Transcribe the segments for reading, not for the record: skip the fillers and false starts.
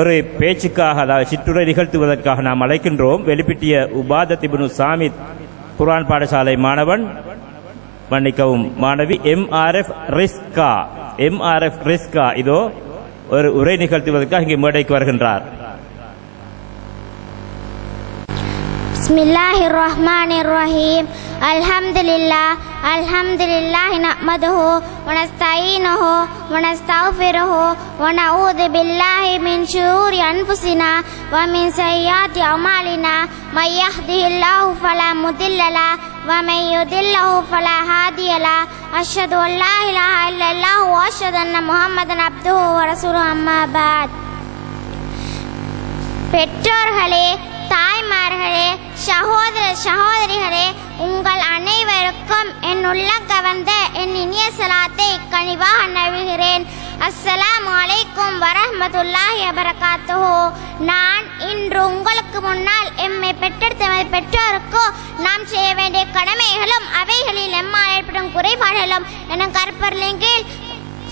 ஒரு பேச்சுக்காக அதாவது சிற்றுரை நிகழ்த்துவதற்காக நாம் அழைக்கின்றோம். வெளிப்பிட்டிய உபாதத் இப்னு சாமித் குர்ஆன் பாடசாலை மாணவன், மன்னிக்கவும் மாணவி எம்ஆர்எஃப் ரிஸ்கா இதோ ஒரு உரை நிகழ்த்துவதற்காக இங்கே மேடைக்கு வருகின்றார். Bismillahirrahmanirrahim. Alhamdulillah nahmaduhu wa nasta'inuhu wa nastaghfiruhu wa na'udzu billahi min shururi anfusina wa min sayyiati a'malina. May yahdihillahu fala mudilla lahu wa may yudlilhu fala hadiya lahu. Asyhadu an la ilaha illallah wa asyhadu anna Muhammadan abduhu wa rasuluhu. Amma ba'd. பெற்றோர்களே, தாய்மார்களே, சகோதர சகோதரிகளே, உங்கள் அனைவருக்கும் என் உள்ளம் கவர்ந்த என் இனிய சலாத்தை கனிவாக நல்கிறேன். அஸ்ஸலாமு அலைக்கும் வரஹ்மத்துல்லாஹி வபரகாத்துஹு. நான் இன்று உங்களுக்கு முன்னால் எம்மை பெற்றெடுத்த பெற்றோருக்கு நாம் செய்ய வேண்டிய கடமைகளும் அவைகளில் எம்மால் ஏற்படும் குறைபாடுகளும் எனும் கற்பொருளின் கீழ்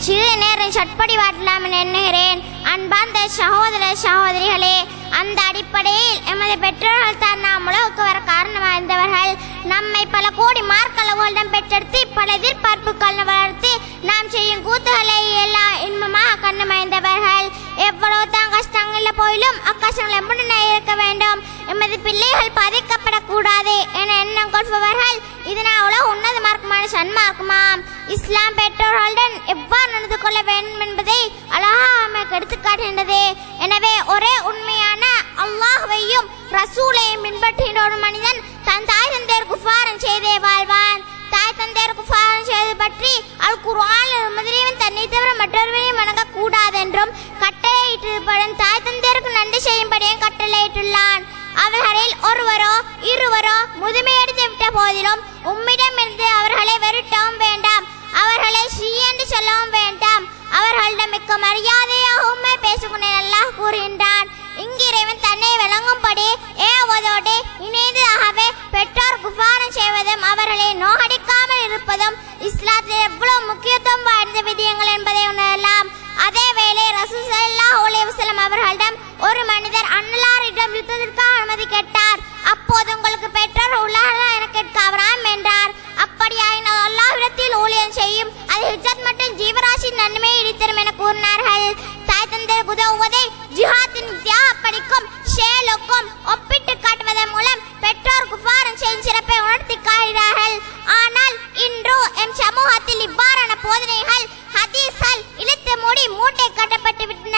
சிறு நேரம் சட்படி வாட்டலாம் என எண்ணுகிறேன். அன்பார்ந்த சகோதர சகோதரிகளே, அந்த அடிப்படையில் எமது பெற்றோர்கள் தான் நாம் உலகுக்கு வர காரணமாக இருந்தவர்கள். நம்மை பல கோடி மார்க்களவுகளிடம் பெற்றெடுத்து பல எதிர்பார்ப்புகள் வளர்த்து நாம் செய்யும் கூத்துகளை எல்லாம் இன்பமாக கண்ணமைந்தவர்கள். எவ்வளவு தான் கஷ்டங்களில் போயிலும் அக்கஷ்டங்கள் எம்புடனே இருக்க வேண்டும், எமது பிள்ளைகள் பாதிக்கப்படக்கூடாது என எண்ணம் கொள்பவர்கள். இதனால் உலக உன்னத மார்க்கமான சன்மார்க்கமாம். இஸ்லாம் பெற்றோர்களுடன் எவ்வாறு நடந்து கொள்ள வேண்டும் என்பதை அழகாக எடுத்துக்காட்டுகின்றது. எனவே ஒரே உண்மையான அல்லாஹ்வையும் ரசூலையும் பின்பற்றுகின்ற ஒரு மனிதன் தன் தாய் தந்தையர் குஃபாரம் செய்தே வாழ்வான். தாய் தந்தையர் குஃபாரம் செய்வது பற்றி அல் குர்ஆன் முதலியவன் தன்னை தவிர மற்றவர்களையும் வணங்க கூடாது என்றும் கட்டளையிட்டிருப்பதும் தாய் தந்தையருக்கு நன்றி செய்யும்படியும் கட்டளையிட்டுள்ளான். அவர்களில் ஒருவரோ இருவரோ முதுமையடைந்து விட்ட போதிலும் உம்மிடமிருந்து அவர்களை வெறுட்டவும் வேண்டாம், அவர்களை ஷீ என்று சொல்லவும் வேண்டாம், அவர்களிடம் மிக்க மரியாதையாகவும் பேசுகிறேன் அல்லாஹ் கூறுகின்றான். இங்கு இறைவன் தன்னை விளங்கும்படி ஏவதோடு இணைந்ததாகவே பெற்றோர் குஃபாரம் செய்வதும் அவர்களை நோகடிக்காமல் இருப்பதும் இஸ்லாத்தில் எவ்வளவு முக்கியத்துவம் வாய்ந்த விடயங்கள் என்பதை உணரலாம். அதேவேளை ரசூல் ஸல்லல்லாஹு அலைஹி வஸல்லம் அவர்களிடம் ஒரு மனிதர் அன்னலாரிடம் யுத்தத்திற்காக அனுமதி கேட்டார். அப்போது உங்களுக்கு பெற்றோர் உள்ளார்களா என கேட்க அவராம் என்றார். அப்படியாயினால் அல்லாஹ்விடத்தில் ஊழியம் செய்யும், அது ஹிஜ்ரத் மற்றும் ஜீவராசி நன்மையை இடித்தரும் என கூறினார்கள். தாய் தந்தையருக்கு உதவுவதை ஜிஹாத்தின் தியாகப்படிக்கும் ஷேலுக்கும் ஒப்பிட்டு காட்டுவதன் மூலம் பெற்றோர் குஃபாரம் செய்யும் சிறப்பை உணர்த்தி காட்டுகிறார்கள். ஆனால் இன்று எம் சமூகத்தில் இவ்வாறான போதனைகள் ஹதீஸ்கள் இழுத்து மூடி மூட்டை கட்டப்பட்டு விட்டன.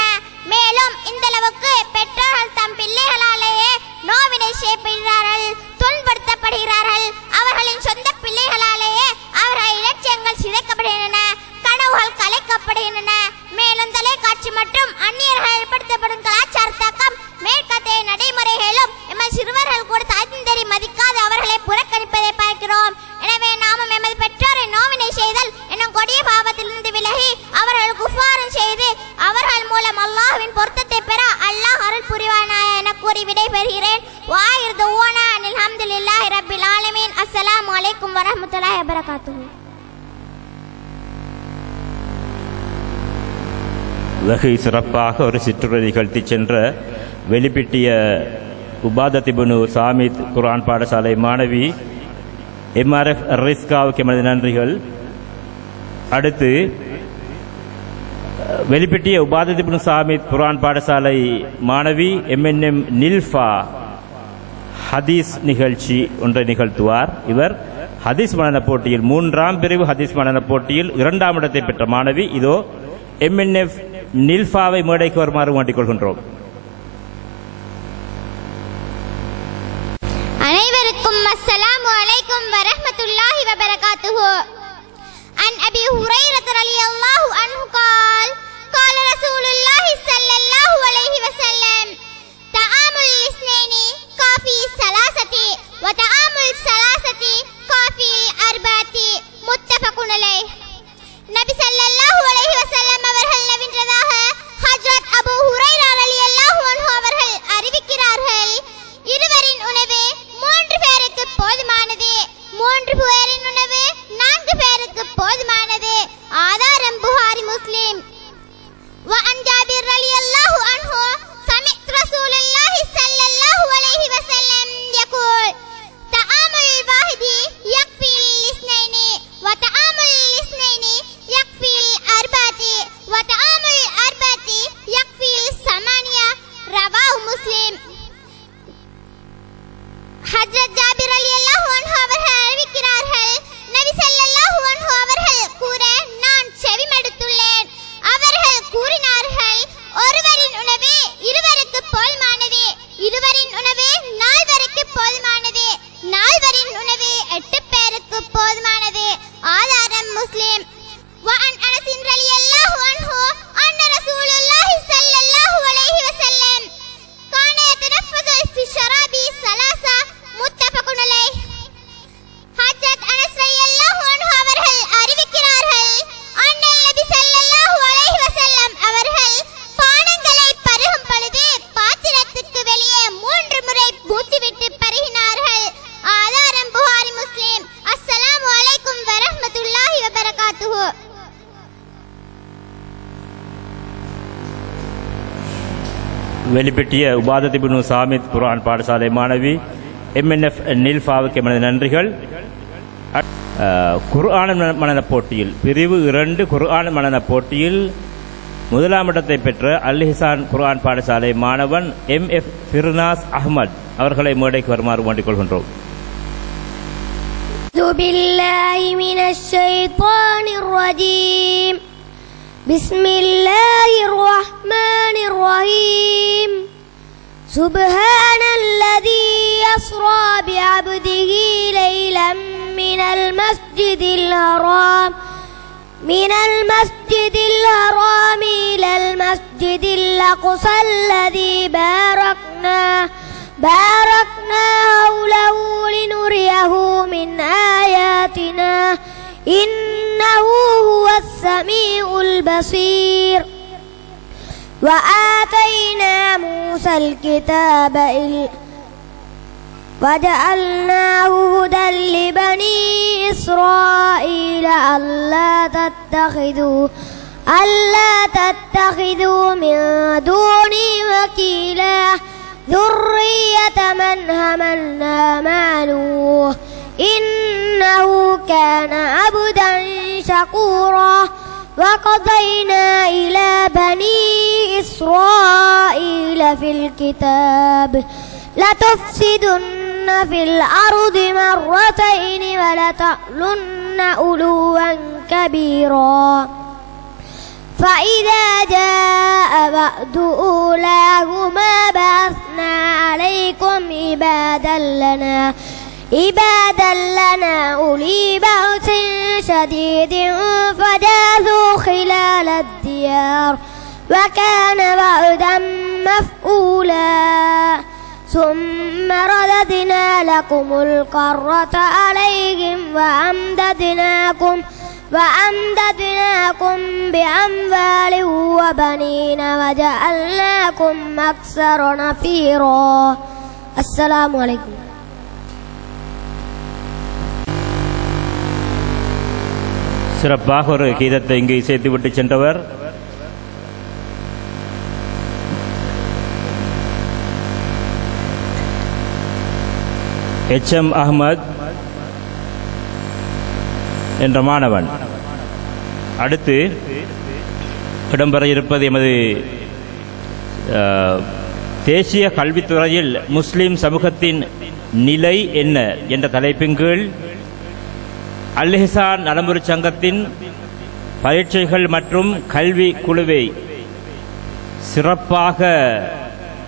மேலும் இந்த அளவுக்கு பெற்றோர்கள் தம் பிள்ளைகளாலேயே நோவினை செய்யப்படுகிறார்கள், துன்புறுத்தப்படுகிறார்கள். அவர்களின் சொந்த பிள்ளைகளாலேயே அவர்கள் இலட்சியங்கள் சிதைக்கப்படுகின்றன, கனவுகள் கலைக்கப்படுகின்றன. மேலும் தொலைக்காட்சி மற்றும் அந்நியர்கள் ஏற்படுத்தப்படும் கலாச்சார தாக்கம் மேற்கத்தைய நடைமுறைகளும் எமது சிறுவர்கள் கூட தாய் தந்தையரை மதிக்காது அவர்களை புறக்கணிப்பதை பார்க்கிறோம். எனவே நாமும் எமது பெற்றோரை நோவினை செய்தல் எனும் கொடிய பாவத்திலிருந்து விலகி அவர்கள் குஃபாரம் செய்து அவர்கள் மூலம் அல்லாஹ்வின் பொருத்தத்தை பெற அல்லாஹ் அருள் புரிவானாக என கூறி விடைபெறுகிறேன். வாயிர் துவானா அல்ஹம்துலில்லாஹி ரப்பில் ஆலமீன். அஸ்ஸலாமு அலைக்கும் வரஹ்மத்துல்லாஹி வபரகாத்துஹு. வெகு சிறப்பாக ஒரு சிற்றுரை நிகழ்த்தி சென்ற வெளிப்பிட்டிய உபாதத் இப்னு சாமித் குர்ஆன் பாடசாலை மாணவி எம்ஆர்எஃப் ரிஸ்காவுக்கு எமது நன்றிகள். அடுத்து வெளிப்பிட்டிய உபாதத் இப்னு சாமித் குர்ஆன் பாடசாலை மாணவி எம்என்எம் நில்ஃபா ஹதீஸ் நிகழ்ச்சி ஒன்றை நிகழ்த்துவார். இவர் ஹதீஸ் மனன போட்டியில் 3ஆம் பிரிவு ஹதீஸ் மனன போட்டியில் 2ஆம் இடத்தை பெற்ற மாணவி. இதோ எம்என்எஃப் நில்ஃபாவை மேடைக்கு வருமாறு வேண்டிக் கொள்கின்றோம். அனைவருக்கும் அஸ்ஸலாமு அலைக்கும் வரஹ்மத்துல்லாஹி வபரகாத்துஹு. அன் அபி ஹுரைரஹ் ரலியல்லாஹு அன்ஹு قال قال رسول الله صلى الله عليه وسلم طعام الاثنين كافي الثلاثه وطعام الثلاثه كافي الاربعه متفق عليه. நபி ஸல்லல்லாஹு அலைஹி வஸல்லம் அவர்கள் நபின்றதாக ஹஜ்ரத் அபூ ஹுரைரா ரலியல்லாஹு அன்ஹு அவர்கள் அறிவிக்கிறார்கள், இருவரின் உணவு 3 பேருக்கு போதுமானது, 3 பேரின் உணவு 4 பேருக்கு போதுமானது. ஆதாரம் புகாரி முஸ்லிம். وعن جابر رضي வெளிப்பட்டிய உபாதத் இப்னு சாமித் குர்ஆன் பாடசாலை மாணவி MNF நில்ஃபாவுக்கு எமது நன்றிகள். குர்ஆன் மனன போட்டியில் பிரிவு 2 குர்ஆன் மனன போட்டியில் முதலாம் இடத்தை பெற்ற அல் ஹிசான் குர்ஆன் பாடசாலை மாணவன் MF ஃபிர்னாஸ் அஹ்மத் அவர்களை மேடைக்கு வருமாறு வேண்டிக் கொள்கின்றோம். بسم الله الرحمن الرحيم سبحان الذي يسرى بعبده ليلا من المسجد الحرام إلى المسجد الأقصى الذي باركنا حوله لنريه من آياتنا إنه هو السميع البصير وآتينا موسى الكتاب وجعلناه هدى لبني إسرائيل ألا تتخذوا من دوني وكيلا ذرية من حملنا مع نوح إنه كان عبدا شكورا وقضينا إلى بني إسرائيل في الكتاب لتفسدن في الأرض مرتين ولتعلن علوا كبيرا فإذا جاء وعد أولاهما بعثنا عليكم عبادا لنا أولي بأس شديد فجاثوا خلال الديار وكان وعدا مفعولا ثم رددنا لكم الكرة عليهم وأمددناكم بأموال وبنين وجعلناكم أكثر نفيرا السلام عليكم. சிறப்பாக ஒரு கீதத்தை இங்கு இசைத்துவிட்டு சென்றவர் HM அஹ்மத் என்ற மாணவன். அடுத்து இடம்பெற இருப்பது எமது தேசிய கல்வித்துறையில் முஸ்லிம் சமூகத்தின் நிலை என்ன என்ற தலைப்பின் கீழ் அல் ஹிசான் நலம்புரி சங்கத்தின் பரீட்சைகள் மற்றும் கல்வி குழுவை சிறப்பாக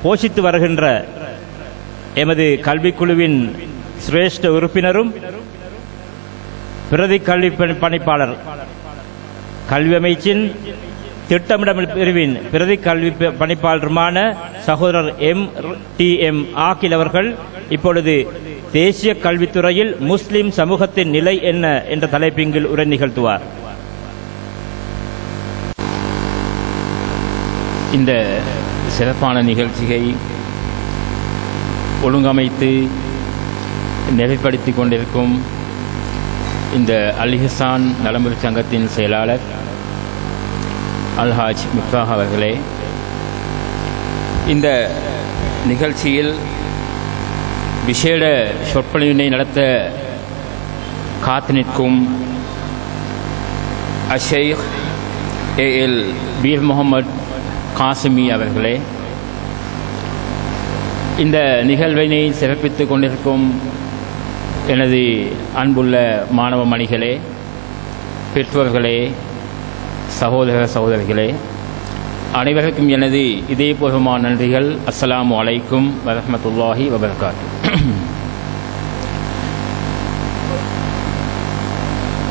போஷித்து வருகின்ற எமது கல்விக்குழுவின் சிரேஷ்ட உறுப்பினரும் பிரதி கல்வி பணிப்பாளர் கல்வி அமைச்சின் திட்டமிடல் பிரிவின் பிரதி கல்வி பணிப்பாளருமான சகோதரர் MTM ஆக்கில் அவர்கள் இப்பொழுது தேசிய கல்வித்துறையில் முஸ்லிம் சமூகத்தின் நிலை என்ன என்ற தலைப்பின் கீழ் உரை நிகழ்த்துவார். இந்த சிறப்பான நிகழ்ச்சியை ஒழுங்கமைத்து நெறிப்படுத்திக் கொண்டிருக்கும் இந்த அல் ஹிசான் நலம்புரி சங்கத்தின் செயலாளர் அல்ஹாஜ் மிஃப்தாஹ் அவர்களே, இந்த நிகழ்ச்சியில் விசேட சொற்பொழிவினை நடத்த காத்து நிற்கும் அஷேக் AL பீர் முகமது காசிமி அவர்களே, இந்த நிகழ்வினை சிறப்பித்துக் கொண்டிருக்கும் எனது அன்புள்ள மாணவ மணிகளே, பெற்றோர்களே, சகோதர சகோதரிகளே, அனைவருக்கும் எனது இதயபூர்வமான நன்றிகள். அஸ்ஸலாமு அலைக்கும் வரஹ்மத்துல்லாஹி வபரகாத்துஹு.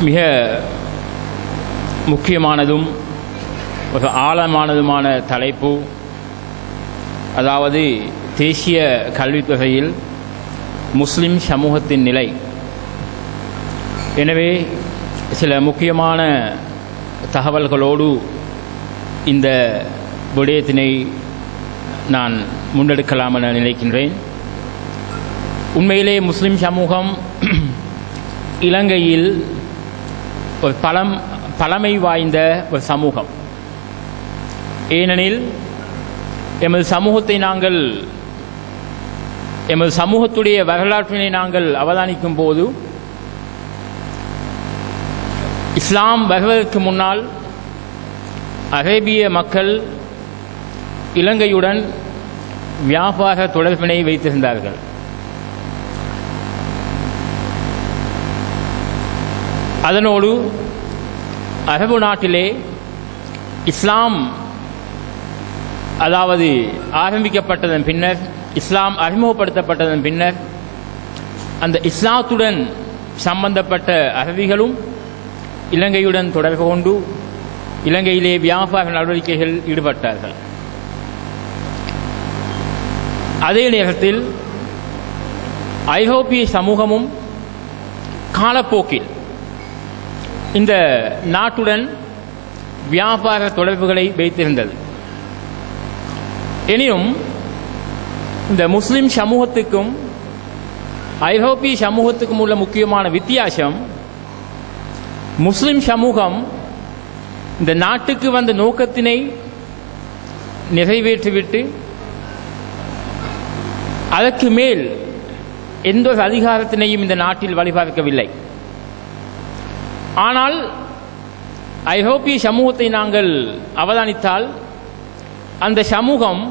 மிக முக்கியமானதும் ஒரு ஆழமானதுமான தலைப்பு, அதாவது தேசிய கல்வித்துறையில் முஸ்லிம் சமூகத்தின் நிலை. எனவே சில முக்கியமான தகவல்களோடு இந்த விடயத்தினை நான் முன்னெடுக்கலாம் என நினைக்கின்றேன். உண்மையிலே முஸ்லிம் சமூகம் இலங்கையில் ஒரு பழமை வாய்ந்த ஒரு சமூகம். ஏனெனில் எமது சமூகத்தை நாங்கள் எமது சமூகத்துடைய வரலாற்றினை நாங்கள் அவதானிக்கும் போது இஸ்லாம் வருவதற்கு முன்னால் அரேபிய மக்கள் இலங்கையுடன் வியாபார தொடர்பினை வைத்திருந்தார்கள். அதனோடு அரபு நாட்டிலே இஸ்லாம் அதாவது ஆரம்பிக்கப்பட்டதன் பின்னர், இஸ்லாம் அறிமுகப்படுத்தப்பட்டதன் பின்னர் அந்த இஸ்லாத்துடன் சம்பந்தப்பட்ட அரபிகளும் இலங்கையுடன் தொடர்பு கொண்டு இலங்கையிலே வியாபார நடவடிக்கைகள் ஈடுபட்டார்கள். அதே நேரத்தில் ஐரோப்பிய சமூகமும் காலப்போக்கில் இந்த நாட்டுடன் வியாபார தொடர்புகளை வைத்திருந்தது. எனினும் இந்த முஸ்லிம் சமூகத்துக்கும் ஐரோப்பிய சமூகத்துக்கும் உள்ள முக்கியமான வித்தியாசம், முஸ்லிம் சமூகம் இந்த நாட்டுக்கு வந்த நோக்கத்தினை நிறைவேற்றிவிட்டு அதற்கு மேல் எந்த ஒரு அதிகாரத்தினையும் இந்த நாட்டில் வழிபார்க்கவில்லை. ஆனால் ஐரோப்பிய சமூகத்தை நாங்கள் அவதானித்தால் அந்த சமூகம்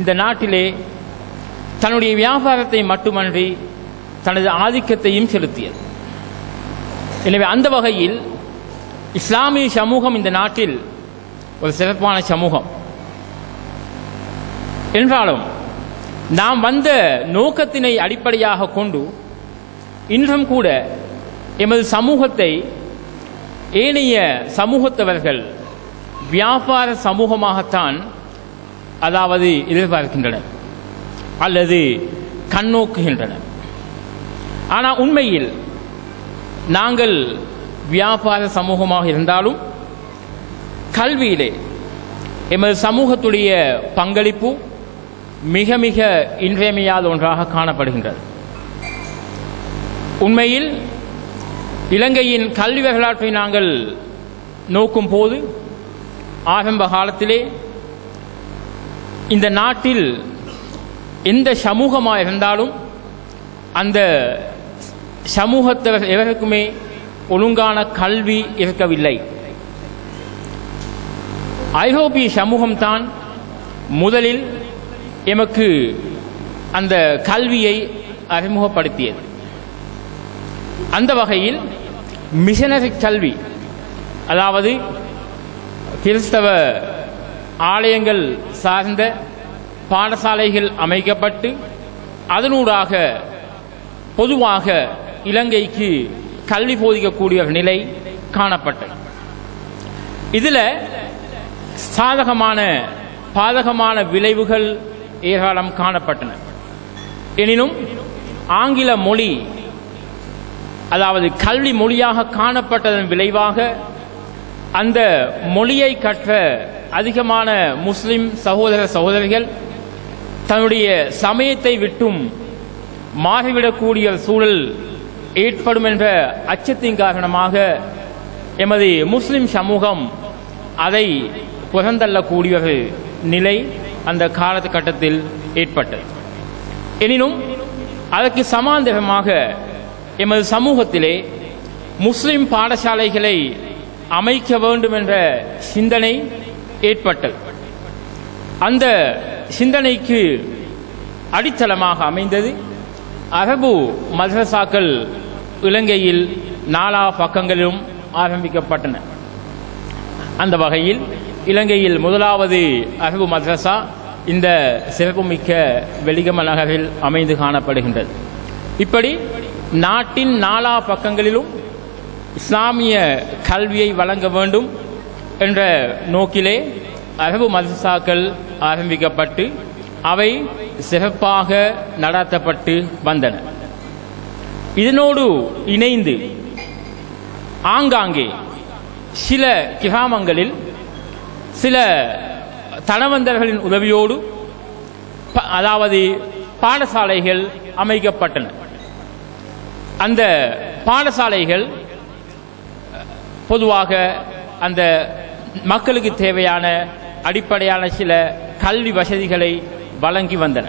இந்த நாட்டிலே தன்னுடைய வியாபாரத்தை மட்டுமன்றி தனது ஆதிக்கத்தையும் செலுத்தியது. எனவே அந்த வகையில் இஸ்லாமிய சமூகம் இந்த நாட்டில் ஒரு சிறப்பான சமூகம் என்றாலும் நாம் வந்த நோக்கத்தினை அடிப்படையாக கொண்டு இன்றும் கூட எமது சமூகத்தை ஏனைய சமூகத்தவர்கள் வியாபார சமூகமாகத்தான் அதாவது எதிர்பார்க்கின்றனர் அல்லது கண்ணோக்குகின்றனர். ஆனால் உண்மையில் நாங்கள் வியாபார சமூகமாக இருந்தாலும் கல்வியிலே எமது சமூகத்துடைய பங்களிப்பு மிக மிக இன்றியமையாத ஒன்றாக காணப்படுகின்றது. உண்மையில் இலங்கையின் கல்வி வரலாற்றை நாங்கள் நோக்கும் போது ஆரம்ப காலத்திலே இந்த நாட்டில் எந்த சமூகமாக இருந்தாலும் அந்த சமூகத்தவர் எவருக்குமே ஒழுங்கான கல்வி இருக்கவில்லை. ஐரோப்பிய சமூகம்தான் முதலில் எமக்கு அந்த கல்வியை அறிமுகப்படுத்தியது. அந்த வகையில் மிஷனரி கல்வி, அதாவது கிறிஸ்தவ ஆலயங்கள் சார்ந்த பாடசாலைகள் அமைக்கப்பட்டு அதனூடாக பொதுவாக இலங்கைக்கு கல்வி போதிக்கக்கூடிய நிலை காணப்பட்டது. இதில் சாதகமான பாதகமான விளைவுகள் ஏராளம் காணப்பட்டன. எனினும் ஆங்கில மொழி அதாவது கல்வி மொழியாக காணப்பட்டதன் விளைவாக அந்த மொழியை கற்ற அதிகமான முஸ்லிம் சகோதர சகோதரிகள் தன்னுடைய சமயத்தை விட்டும் மாறிவிடக்கூடிய சூழல் ஏற்படும் என்ற அச்சத்தின் காரணமாக எமது முஸ்லிம் சமூகம் அதை புறந்தள்ளக்கூடிய நிலை அந்த காலகட்டத்தில் ஏற்பட்டது. எனினும் அதற்கு சமாந்தரமாக எமது சமூகத்திலே முஸ்லிம் பாடசாலைகளை அமைக்க வேண்டும் என்ற சிந்தனை ஏற்பட்டது. அந்த சிந்தனைக்கு அடித்தளமாக அமைந்தது அரபு மதரசாக்கள் இலங்கையில் 4 பக்கங்களிலும் ஆரம்பிக்கப்பட்டன. அந்த வகையில் இலங்கையில் முதலாவது அரபு மதரசா இந்த சிறப்புமிக்க வெலிகம நகரில் அமைந்து காணப்படுகின்றது. இப்படி நாட்டின் 4 பக்கங்களிலும் இஸ்லாமிய கல்வியை வழங்க வேண்டும் என்ற நோக்கிலே அரபு மதரசாக்கள் ஆரம்பிக்கப்பட்டு அவை சிறப்பாக நடத்தப்பட்டு வந்தன. இதனோடு இணைந்து ஆங்காங்கே சில கிராமங்களில் சில தனவந்தர்களின் உதவியோடு அதாவது பாடசாலைகள் அமைக்கப்பட்டன. அந்த பாடசாலைகள் பொதுவாக அந்த மக்களுக்கு தேவையான அடிப்படையான சில கல்வி வசதிகளை வழங்கி வந்தன.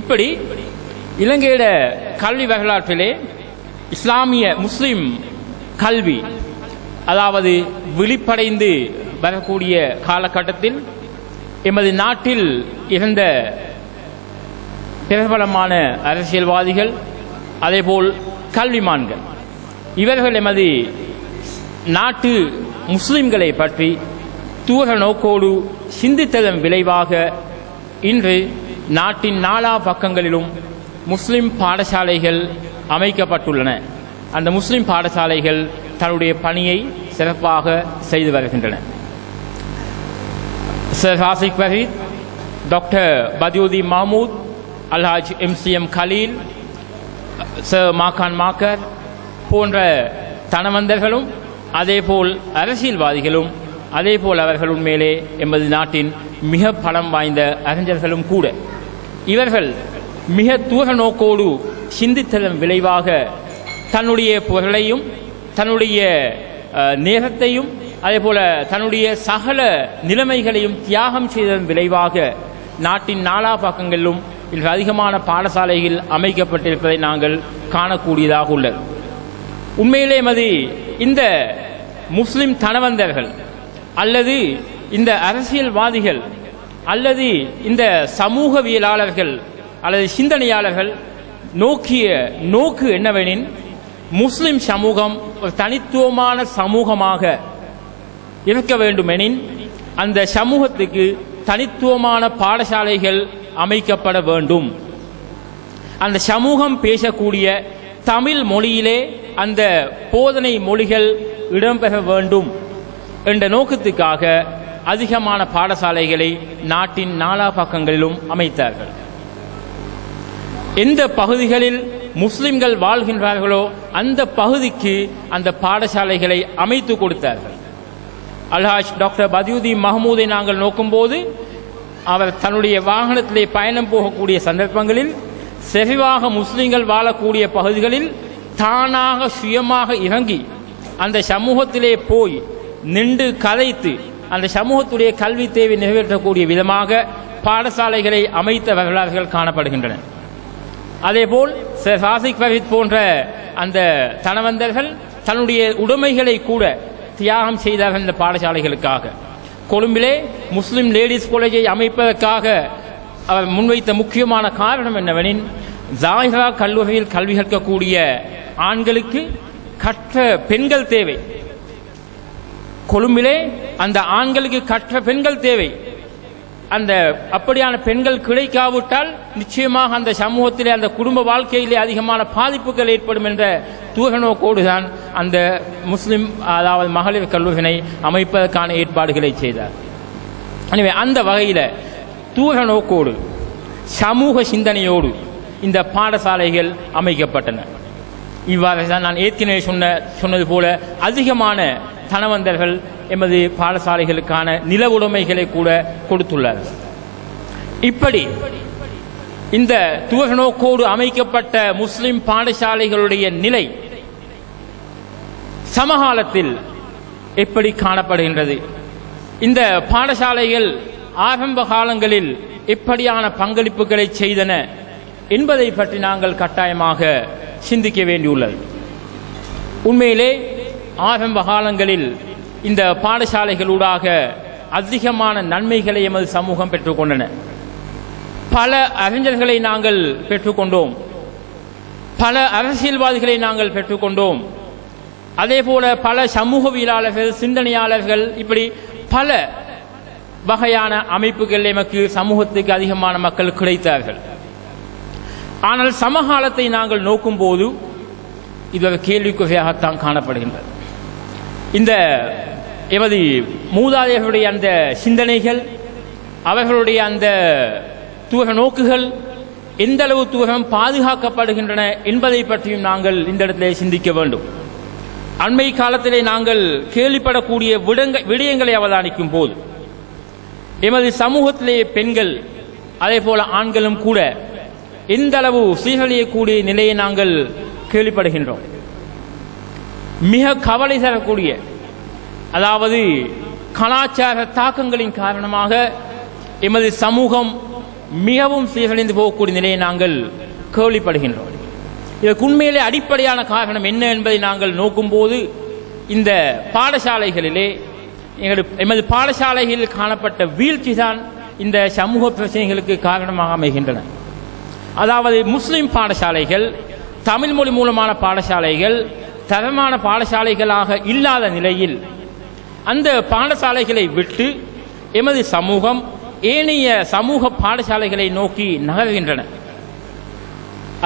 இப்படி இலங்கையோட கல்வி வரலாற்றிலே இஸ்லாமிய முஸ்லிம் கல்வி அதாவது விழிப்படைந்து வரக்கூடிய காலகட்டத்தில் எமது நாட்டில் இருந்த பிரபலமான அரசியல்வாதிகள் அதேபோல் கல்விமான்கள் இவர்கள் எமது நாட்டு முஸ்லிம்களை பற்றி தூர நோக்கோடு சிந்தித்ததன் விளைவாக இன்று நாட்டின் நாலா பக்கங்களிலும் முஸ்லிம் பாடசாலைகள் அமைக்கப்பட்டுள்ளன. அந்த முஸ்லிம் பாடசாலைகள் தன்னுடைய பணியை சிறப்பாக செய்து வருகின்றன. Sir Hasik Waheed, doctor Badiuddin Mahmud, Alhaj MCM Khaleel, sir Makan Markar போன்ற தனவந்தர்களும் அதேபோல் அரசியல்வாதிகளும் அதேபோல் அவர்கள் உண்மையிலே எமது நாட்டின் மிக பலம் வாய்ந்த அறிஞர்களும் கூட. இவர்கள் மிக தூர நோக்கோடு சிந்தித்ததன் விளைவாக தன்னுடைய பொருளையும் தன்னுடைய நேரத்தையும் அதேபோல தன்னுடைய சகல நிலைமைகளையும் தியாகம் செய்ததன் விளைவாக நாட்டின் நாலா பக்கங்களிலும் இன்று அதிகமான பாடசாலைகள் அமைக்கப்பட்டிருப்பதை நாங்கள் காணக்கூடியதாக உள்ளது. உண்மையிலே எமது இந்த முஸ்லிம் தனவந்தர்கள் அல்லது இந்த அரசியல்வாதிகள் அல்லது இந்த சமூகவியலாளர்கள் அல்லது சிந்தனையாளர்கள் நோக்கிய நோக்கு என்னவெனில் முஸ்லிம் சமூகம் ஒரு தனித்துவமான சமூகமாக இருக்க வேண்டுமெனின் அந்த சமூகத்துக்கு தனித்துவமான பாடசாலைகள் அமைக்கப்பட வேண்டும். அந்த சமூகம் பேசக்கூடிய தமிழ் மொழியிலே அந்த போதனை மொழிகள் இடம்பெற வேண்டும் என்ற நோக்கத்துக்காக அதிகமான பாடசாலைகளை நாட்டின் நாலா பக்கங்களிலும் அமைத்தார்கள். எந்த பகுதிகளில் முஸ்லிம்கள் வாழ்கின்றார்களோ அந்த பகுதிக்கு அந்த பாடசாலைகளை அமைத்து கொடுத்தார்கள். அல்ஹாஜ் டாக்டர் பதியுதீன் மஹமூதை நாங்கள் நோக்கும்போது அவர் தன்னுடைய வாகனத்திலே பயணம் போகக்கூடிய சந்தர்ப்பங்களில் செறிவாக முஸ்லிம்கள் வாழக்கூடிய பகுதிகளில் தானாக சுயமாக இறங்கி அந்த சமூகத்திலே போய் நின்று கதைத்து அந்த சமூகத்துடைய கல்வி தேவை நிறைவேற்றக்கூடிய விதமாக பாடசாலைகளை அமைத்த வரலாறுகள் காணப்படுகின்றன. அதேபோல் சர் ஹாசிக் வஹீத் போன்ற அந்த தனவந்தர்கள் தன்னுடைய உடைமைகளை கூட தியாகம் செய்தார்கள் இந்த பாடசாலைகளுக்காக. கொழும்பிலே முஸ்லிம் லேடிஸ் காலேஜை அமைப்பதற்காக அவர் முன்வைத்த முக்கியமான காரணம் என்னவெனில் ஜாஹிரா கல்லூரியில் கல்வி கற்கக்கூடிய ஆண்களுக்கு கற்ற பெண்கள் தேவை. கொழும்பிலே அந்த ஆண்களுக்கு கற்ற பெண்கள் தேவை. அந்த அப்படியான பெண்கள் கிடைக்காவிட்டால் நிச்சயமாக அந்த சமூகத்திலே அந்த குடும்ப வாழ்க்கையிலே அதிகமான பாதிப்புகள் ஏற்படும் என்ற தூர நோக்கோடுதான் அந்த முஸ்லிம் அதாவது மகளிர் கல்லூரியினை அமைப்பதற்கான ஏற்பாடுகளை செய்தார். எனவே அந்த வகையில் தூர நோக்கோடு சமூக சிந்தனையோடு இந்த பாடசாலைகள் அமைக்கப்பட்டன. இவ்வாறு தான் நான் ஏற்கனவே சொன்னது போல அதிகமான தனவந்தர்கள் எமது பாடசாலைகளுக்கான நில உடைமைகளை கூட கொடுத்துள்ளார்கள். இப்படி இந்த தூர நோக்கோடு அமைக்கப்பட்ட முஸ்லிம் பாடசாலைகளுடைய நிலை சமகாலத்தில் எப்படி காணப்படுகின்றது, இந்த பாடசாலைகள் ஆரம்ப காலங்களில் எப்படியான பங்களிப்புகளை செய்தன என்பதை பற்றி நாங்கள் கட்டாயமாக சிந்திக்க வேண்டியுள்ளது. உண்மையிலே ஆரம்ப காலங்களில் இந்த பாடசாலைகளூடாக அதிகமான நன்மைகளை எமது சமூகம் பெற்றுக்கொண்டன. பல அறிஞர்களை நாங்கள் பெற்றுக்கொண்டோம், பல அரசியல்வாதிகளை நாங்கள் பெற்றுக்கொண்டோம். அதே போல பல சமூகவியலாளர்கள், சிந்தனையாளர்கள், இப்படி பல வகையான அமைப்புகள் எமக்கு சமூகத்துக்கு அதிகமான மக்கள் கிடைத்தார்கள். ஆனால் சமகாலத்தை நாங்கள் நோக்கும் போது இது ஒரு கேள்விக்குறியாகத்தான் காணப்படுகின்றது. இந்த எமது மூதாதையர்களுடைய அந்த சிந்தனைகள், அவர்களுடைய அந்த தூர நோக்குகள் எந்த அளவு தூரம் பாதுகாக்கப்படுகின்றன என்பதை பற்றியும் நாங்கள் இந்த இடத்திலே சிந்திக்க வேண்டும். அண்மை காலத்திலே நாங்கள் கேள்விப்படக்கூடிய விடயங்களை அவதானிக்கும் போது எமது சமூகத்திலே பெண்கள் அதே போல ஆண்களும் கூட எந்த அளவு சீரழியக்கூடிய நிலையை நாங்கள் கேள்விப்படுகின்றோம். மிக கவலை தரக்கூடிய, அதாவது கலாச்சார தாக்கங்களின் காரணமாக எமது சமூகம் மிகவும் சீரழிந்து போகக்கூடிய நிலையை நாங்கள் கேள்விப்படுகின்றோம். இதற்கு உண்மையிலே அடிப்படையான காரணம் என்ன என்பதை நாங்கள் நோக்கும்போது இந்த பாடசாலைகளிலே எமது பாடசாலைகளில் காணப்பட்ட வீழ்ச்சி தான் இந்த சமூக பிரச்சனைகளுக்கு காரணமாக அமைகின்றன. அதாவது முஸ்லிம் பாடசாலைகள், தமிழ் மொழி மூலமான பாடசாலைகள் தரமான பாடசாலைகளாக இல்லாத நிலையில் அந்த பாடசாலைகளை விட்டு எமது சமூகம் ஏனைய சமூக பாடசாலைகளை நோக்கி நகர்கின்றன.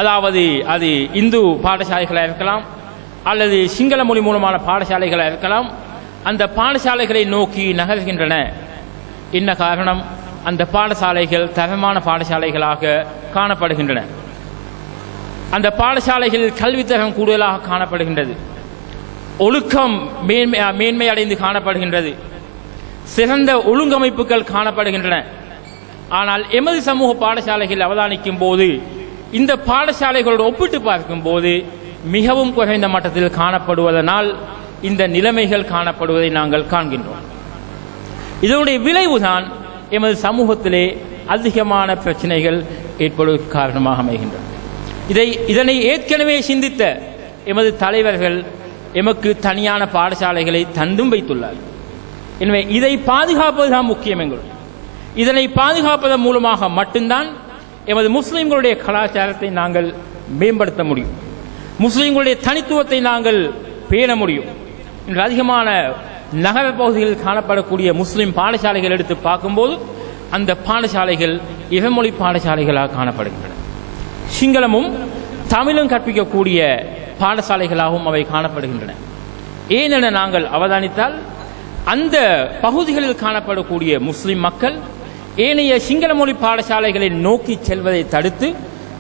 அதாவது அது இந்து பாடசாலைகளாக இருக்கலாம் அல்லது சிங்கள மொழி மூலமான பாடசாலைகளாக இருக்கலாம். அந்த பாடசாலைகளை நோக்கி நகர்கின்றன. என்ன காரணம்? அந்த பாடசாலைகள் தரமான பாடசாலைகளாக காணப்படுகின்றன. அந்த பாடசாலைகளில் கல்வித்தரம் கூடுதலாக காணப்படுகின்றது. ஒழுக்கம் மேன்மை அடைந்து காணப்படுகின்றது. சிறந்த ஒழுங்கமைப்புகள் காணப்படுகின்றன. ஆனால் எமது சமூக பாடசாலைகள் அவதானிக்கும் போது இந்த பாடசாலைகளோடு ஒப்பிட்டு பார்க்கும் போது மிகவும் குறைந்த மட்டத்தில் காணப்படுவதனால் இந்த நிலைமைகள் காணப்படுவதை நாங்கள் காண்கின்றோம். இதனுடைய விளைவுதான் எமது சமூகத்திலே அதிகமான பிரச்சனைகள் ஏற்படுவதற்கு காரணமாக அமைகின்றன. இதனை ஏற்கனவே சிந்தித்த எமது தலைவர்கள் எமக்கு தனியான பாடசாலைகளை தந்தும் வைத்துள்ளார்கள். எனவே இதை பாதுகாப்பதுதான் முக்கியம். இதனை பாதுகாப்பதன் மூலமாக மட்டும்தான் எமது முஸ்லிம்களுடைய கலாச்சாரத்தை நாங்கள் மேம்படுத்த முடியும். முஸ்லிம்களுடைய தனித்துவத்தை நாங்கள் பேண முடியும். இன்று அதிகமான நகர பகுதிகளில் காணப்படக்கூடிய முஸ்லிம் பாடசாலைகள் எடுத்து பார்க்கும்போது அந்த பாடசாலைகள் இவமொழி பாடசாலைகளாக காணப்படுகின்றன. சிங்களமும் தமிழும் கற்பிக்கக்கூடிய பாடசாலைகளாகவும் அவை காணப்படுகின்றன. ஏனென நாங்கள் அவதானித்தால் அந்த பகுதிகளில் காணப்படக்கூடிய முஸ்லிம் மக்கள் ஏனைய சிங்கள மொழி பாடசாலைகளை நோக்கி செல்வதை தடுத்து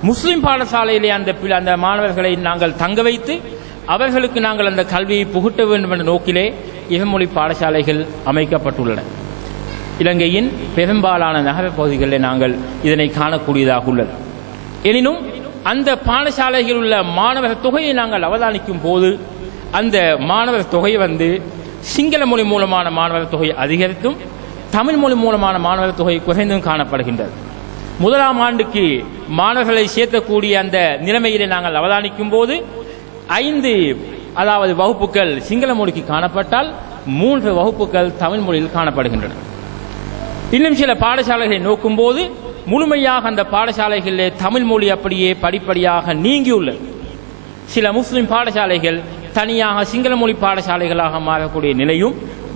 முஸ்லிம் பாடசாலையிலே அந்த மாணவர்களை நாங்கள் தங்க வைத்து அவர்களுக்கு நாங்கள் அந்த கல்வியை புகுட்ட வேண்டும் என்ற நோக்கிலே இவமொழி பாடசாலைகள் அமைக்கப்பட்டுள்ளன. இலங்கையின் பெரும்பாலான நகர பகுதிகளில் நாங்கள் இதனை காணக்கூடியதாக உள்ளது. எனினும் அந்த பாடசாலைகளில் உள்ள மாணவர் தொகையை நாங்கள் அவதானிக்கும் போது அந்த மாணவர் தொகை சிங்கள மொழி மூலமான மாணவர் தொகை அதிகரித்தும் தமிழ் மொழி மூலமான மாணவர் தொகை குறைந்தும் காணப்படுகின்றது. முதலாம் ஆண்டுக்கு மாணவர்களை சேர்க்கக்கூடிய அந்த நிலைமையிலே நாங்கள் அவதானிக்கும் போது 5 வகுப்புகள் சிங்கள மொழிக்கு காணப்பட்டால் 3 வகுப்புகள் தமிழ் மொழியில் காணப்படுகின்றன. இன்னும் சில பாடசாலைகளை நோக்கும் போது முழுமையாக அந்த பாடசாலைகளிலே தமிழ் மொழி அப்படியே படிப்படியாக நீங்கியுள்ளது. சில முஸ்லிம் பாடசாலைகள் தனியாக சிங்கள மொழி பாடசாலைகளாக மாறக்கூடிய நிலையும்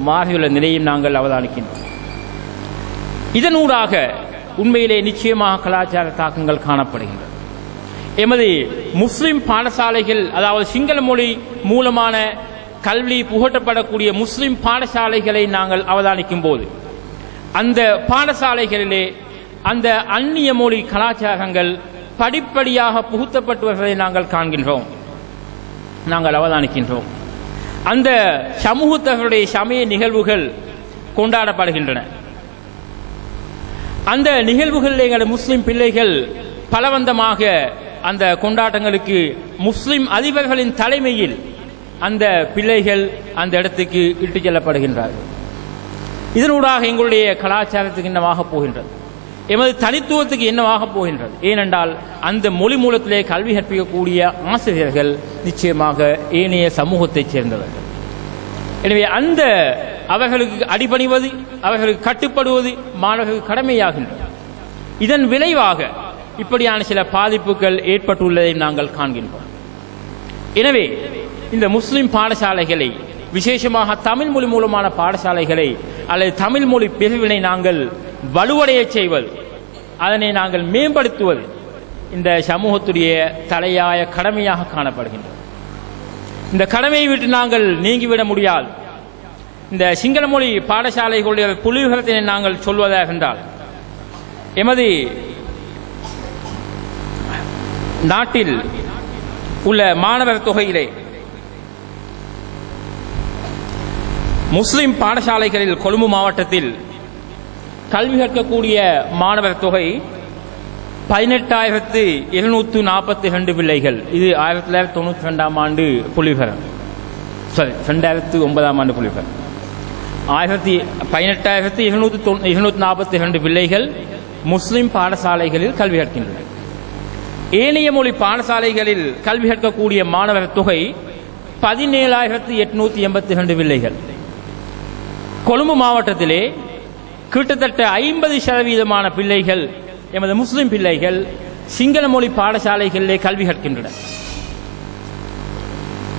மாறியுள்ள நிலையும் நாங்கள் அவதானிக்கின்றோம். இதனூடாக உண்மையிலே நிச்சயமாக கலாச்சார தாக்கங்கள் காணப்படுகின்றன. எமது முஸ்லிம் பாடசாலைகள், அதாவது சிங்கள மொழி மூலமான கல்வி புகட்டப்படக்கூடிய முஸ்லிம் பாடசாலைகளை நாங்கள் அவதானிக்கும் போது அந்த பாடசாலைகளிலே அந்த அந்நிய மொழி கலாச்சாரங்கள் படிப்படியாக புகுத்தப்பட்டு வருவதை நாங்கள் காண்கின்றோம், நாங்கள் அவதானிக்கின்றோம். அந்த சமூகத்தவருடைய சமய நிகழ்வுகள் கொண்டாடப்படுகின்றன. அந்த நிகழ்வுகளில் எங்கள் முஸ்லிம் பிள்ளைகள் பலவந்தமாக அந்த கொண்டாட்டங்களுக்கு முஸ்லிம் அதிபர்களின் தலைமையில் அந்த பிள்ளைகள் அந்த இடத்துக்கு இட்டுச் செல்லப்படுகின்றார்கள். இதனூடாக எங்களுடைய கலாச்சாரத்துக்கு என்னவாக போகின்றது, எமது தனித்துவத்துக்கு என்னவாக போகின்றது? ஏனென்றால் அந்த மொழி மூலத்திலே கல்வி கற்பிக்கக்கூடிய ஆசிரியர்கள் நிச்சயமாக ஏனைய சமூகத்தைச் சேர்ந்தவர்கள். எனவே அந்த அவர்களுக்கு அடிபணிவது, அவர்களுக்கு கட்டுப்படுவது மாணவர்களுக்கு கடமையாகின்றது. இதன் விளைவாக இப்படியான சில பாதிப்புகள் ஏற்பட்டுள்ளதை நாங்கள் காண்கின்றோம். எனவே இந்த முஸ்லிம் பாடசாலைகளை, விசேஷமாக தமிழ் மொழி மூலமான பாடசாலைகளை அல்லது தமிழ் மொழி பிரிவினை நாங்கள் வலுவடைய செய்வது, அதனை நாங்கள் மேம்படுத்துவது இந்த சமூகத்துடைய தலையாய கடமையாக காணப்படுகின்றது. இந்த கடமையை விட்டு நாங்கள் நீங்கிவிட முடியாது. இந்த சிங்கள மொழி பாடசாலைகளுடைய புலிவிவரத்தினை நாங்கள் சொல்வதாக என்றால், எமது நாட்டில் உள்ள மாணவர் தொகையிலே முஸ்லிம் பாடசாலைகளில் கொழும்பு மாவட்டத்தில் கல்வி கற்கக்கூடிய மாணவர் தொகை 18,742 பிள்ளைகள். இது 1992 ஆண்டு புள்ளிவிவரம், 2009 ஆண்டு புள்ளிவிவரம். 18,242 பிள்ளைகள் முஸ்லிம் பாடசாலைகளில் கல்வி கற்கின்றனர். ஏனைய மொழி பாடசாலைகளில் கல்வி கற்கக்கூடிய மாணவர் தொகை 17,882 பிள்ளைகள். கொழும்பு மாவட்டத்திலே கிட்டத்தட்ட 50% பிள்ளைகள் எமது முஸ்லிம் பிள்ளைகள் சிங்கள மொழி பாடசாலைகளிலே கல்வி கற்கின்றனர்.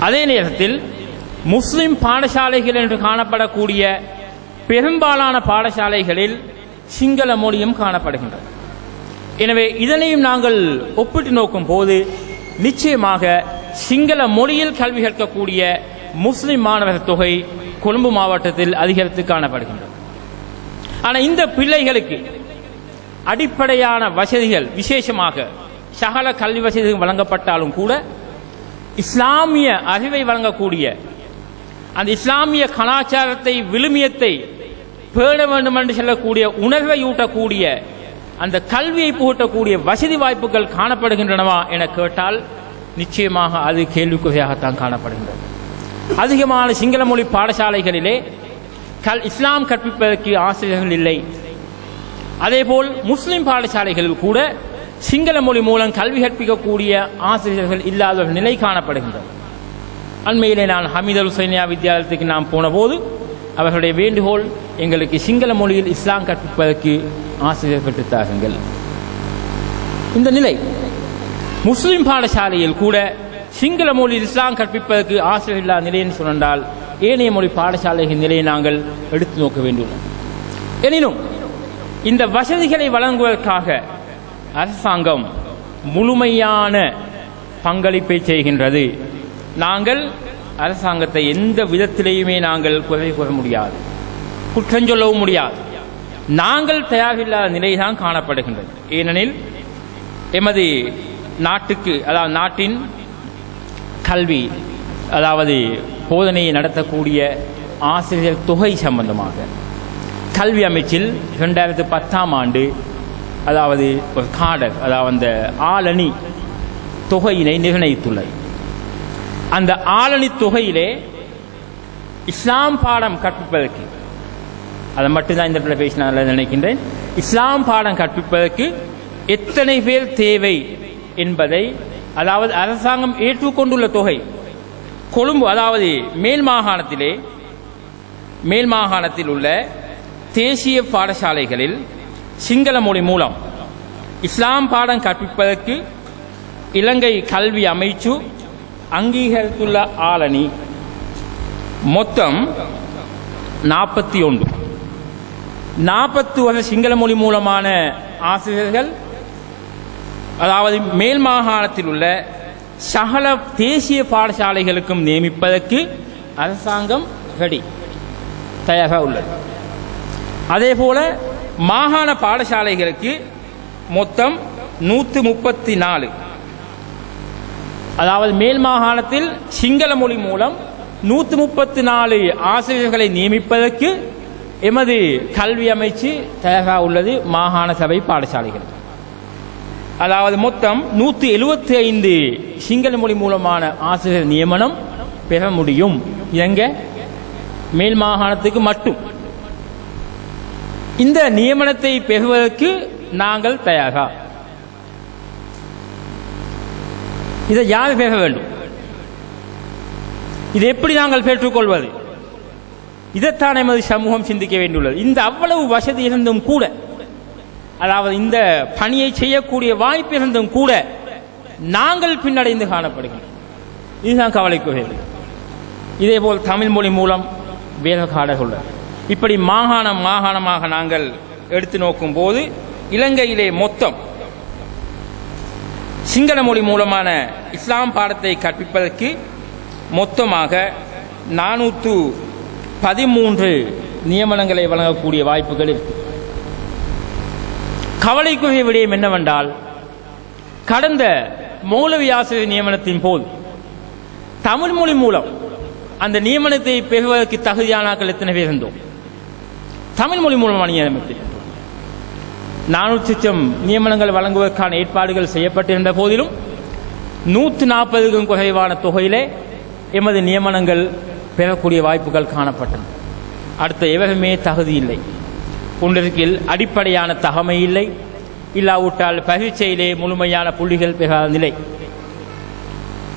அதே நேரத்தில் முஸ்லிம் பாடசாலைகள் என்று காணப்படக்கூடிய பெரும்பாலான பாடசாலைகளில் சிங்கள மொழியும் காணப்படுகின்றது. எனவே இதனையும் நாங்கள் ஒப்பிட்டு நோக்கும் போது நிச்சயமாக சிங்கள மொழியில் கல்வி கற்கக்கூடிய முஸ்லிம் மாணவர் தொகை கொழும்பு மாவட்டத்தில் அதிகரித்து காணப்படுகின்றது. ஆனால் இந்த பிள்ளைகளுக்கு அடிப்படையான வசதிகள், விசேஷமாக சகல கல்வி வசதிகள் வழங்கப்பட்டாலும் கூட இஸ்லாமிய அறிவை வழங்கக்கூடிய, அந்த இஸ்லாமிய கலாச்சாரத்தை விழுமியத்தை பேண வேண்டும் என்று சொல்லக்கூடிய உணர்வை ஊட்டக்கூடிய, அந்த கல்வியை புகட்டக்கூடிய வசதி வாய்ப்புகள் காணப்படுகின்றனவா என கேட்டால் நிச்சயமாக அது கேள்விக்குறியாகத்தான் காணப்படுகின்றது. அதிகமான சிங்கள மொழி பாடசாலைகளிலே இஸ்லாம் கற்பிப்பதற்கு ஆசிரியர்கள் இல்லை. அதேபோல் முஸ்லிம் பாடசாலைகளில் கூட சிங்கள மொழி மூலம் கல்வி கற்பிக்கக்கூடிய ஆசிரியர்கள் இல்லாத நிலை காணப்படுகின்றது. அண்மையிலே நான் ஹமீத் அல் ஹுசைனியா வித்தியாலயத்துக்கு நாம் போன போது அவர்களுடைய வேண்டுகோள், எங்களுக்கு சிங்கள மொழியில் இஸ்லாம் கற்பிப்பதற்கு ஆசிரியர் பெற்றுத்தார்கள். இந்த நிலை முஸ்லிம் பாடசாலையில் கூட சிங்கள மொழியில் இஸ்லாம் கற்பிப்பதற்கு ஆசிரியர் இல்லாத நிலை என்று சொன்னால் ஏனைய மொழி பாடசாலைகளின் நிலையை நாங்கள் எடுத்து நோக்க வேண்டியுள்ளோம். எனினும் இந்த வசதிகளை வழங்குவதற்காக அரசாங்கம் முழுமையான பங்களிப்பை செய்கின்றது. நாங்கள் அரசாங்கத்தை எந்த விதத்திலேயுமே நாங்கள் குறை கூற முடியாது, குற்றம் சொல்லவும் முடியாது. நாங்கள் தயாரில்லாத நிலைதான் காணப்படுகின்றது. ஏனெனில் எமது நாட்டுக்கு, அதாவது நாட்டின் கல்வி, அதாவது போதனையை நடத்தக்கூடிய ஆசிரியர் தொகை சம்பந்தமாக கல்வி அமைச்சில் 2010ஆம் ஆண்டு அதாவது ஒரு காடர், அதாவது அந்த ஆளணி தொகையினை நிர்ணயித்துள்ளது. அந்த ஆளணி தொகையிலே இஸ்லாம் பாடம் கற்பிப்பதற்கு, அதை மட்டும்தான் இந்த இடத்துல பேச நான் நினைக்கின்றேன், இஸ்லாம் பாடம் கற்பிப்பதற்கு எத்தனை பேர் தேவை என்பதை, அதாவது அரசாங்கம் ஏற்றுக்கொண்டுள்ள தொகை கொழும்பு, அதாவது மேல் மாகாணத்தில் உள்ள தேசிய பாடசாலைகளில் சிங்கள மொழி மூலம் இஸ்லாம் பாடம் கற்பிப்பதற்கு இலங்கை கல்வி அமைச்சு அங்கீகரித்துள்ள ஆளணி மொத்தம் 41 சிங்கள மொழி மூலமான ஆசிரியர்கள், அதாவது மேல் மாகாணத்தில் உள்ள சகல தேசிய பாடசாலைகளுக்கும் நியமிப்பதற்கு அரசாங்கம் தயாராக உள்ளது. அதேபோல மாகாண பாடசாலைகளுக்கு மொத்தம் 134, அதாவது மேல் மாகாணத்தில் சிங்கள மொழி மூலம் 134 ஆசிரியர்களை நியமிப்பதற்கு எமது கல்வி அமைச்சு தயாராக உள்ளது. மாகாண சபை பாடசாலைகள், அதாவது மொத்தம் 175 சிங்கள மொழி மூலமான ஆசிரியர் நியமனம் பெற முடியும். எங்க மேல் மாகாணத்துக்கு மட்டும். இந்த நியமனத்தை பெறுவதற்கு நாங்கள் தயாரா? இதை யார் பெற வேண்டும்? இதை எப்படி நாங்கள் பெற்றுக்கொள்வது? இதைத்தான் எமது சமூகம் சிந்திக்க வேண்டியுள்ளது. இந்த அவ்வளவு வசதி இருந்தும் கூட, அதாவது இந்த பணியை செய்யக்கூடிய வாய்ப்பு இருந்தும் கூட நாங்கள் பின்னடைந்து காணப்படுகிறோம். இதுதான் கவலைக்குரியது. இதேபோல் தமிழ் மொழி மூலம் வேதகாடர்கள், இப்படி மாகாணமாக நாங்கள் எடுத்து நோக்கும் போது இலங்கையிலே மொத்தம் சிங்கள மொழி மூலமான இஸ்லாம் பாடத்தை கற்பிப்பதற்கு மொத்தமாக 413 நியமனங்களை வழங்கக்கூடிய வாய்ப்புகள் இருக்கு. கவலைக்குரிய விடயம் என்னவென்றால், கடந்த மௌலவி ஆசிரியர் நியமனத்தின் போது தமிழ் மொழி மூலம் அந்த நியமனத்தை பெறுவதற்கு தகுதியானாக்கள் எத்தனை பேர் இருந்தோம்? தமிழ் மொழி மூலமான நியமனத்தில் 400 நியமனங்கள் வழங்குவதற்கான ஏற்பாடுகள் செய்யப்பட்டிருந்த போதிலும் 140க்கும் குறைவான தொகையிலே எமது நியமனங்கள் பெறக்கூடிய வாய்ப்புகள் காணப்பட்டன. அடுத்த எவருமே தகுதி இல்லை. ஒன்றிற்கு அடிப்படையான தகமை இல்லை, இல்லாவிட்டால் பரீட்சையிலே முழுமையான புள்ளிகள் பெறாத நிலை.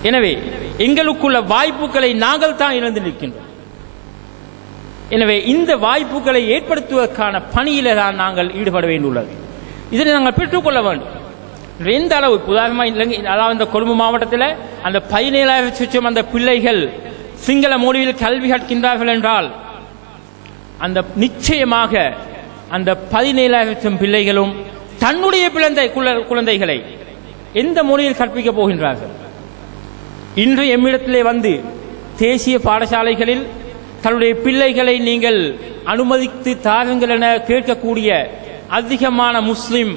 எனவே எங்களுக்குள்ள வாய்ப்புகளை நாங்கள் தான் இழந்து நிற்கின்றோம். எனவே இந்த வாய்ப்புகளை ஏற்படுத்துவதற்கான பணியில தான் நாங்கள் ஈடுபட வேண்டியுள்ளது. இதனை நாங்கள் பெற்றுக்கொள்ள வேண்டும். எந்த அளவு உதாரணமாக இலங்கை, அதாவது இந்த கொழும்பு மாவட்டத்தில் அந்த 17,000 அந்த பிள்ளைகள் சிங்கள மொழியில் கல்வி கற்கின்றார்கள் என்றால் அந்த நிச்சயமாக அந்த 17,000 பிள்ளைகளும் தன்னுடைய குழந்தைகளை எந்த மொழியில் கற்பிக்கப் போகின்றார்கள்? இன்று எம்மிடத்திலே வந்து தேசிய பாடசாலைகளில் தன்னுடைய பிள்ளைகளை நீங்கள் அனுமதித்து தாருங்கள் என கேட்கக்கூடிய அதிகமான முஸ்லிம்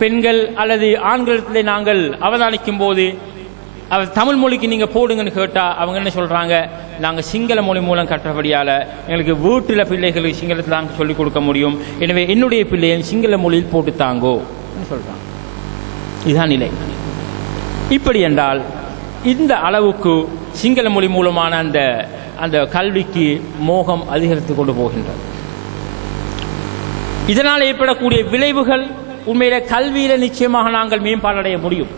பெண்கள் அல்லது ஆண்களிடத்திலே நாங்கள் அவதானிக்கும் போது அவர் தமிழ் மொழிக்கு நீங்க போடுங்கன்னு கேட்டா அவங்க என்ன சொல்றாங்க, நாங்கள் சிங்கள மொழி மூலம் கற்றபடியால எங்களுக்கு வீட்டில் பிள்ளைகளுக்கு சிங்களத்தில் நாங்கள் சொல்லிக் கொடுக்க முடியும், எனவே என்னுடைய பிள்ளையை சிங்கள மொழியில் போட்டு தாங்கோ சொல்றாங்க. இதுதான் நிலை. இப்படி என்றால் இந்த அளவுக்கு சிங்கள மொழி மூலமான அந்த கல்விக்கு மோகம் அதிகரித்து கொண்டு போகின்றது. இதனால் ஏற்படக்கூடிய விளைவுகள் உண்மையில கல்வியில நிச்சயமாக நாங்கள் மேம்பாடடைய முடியும்.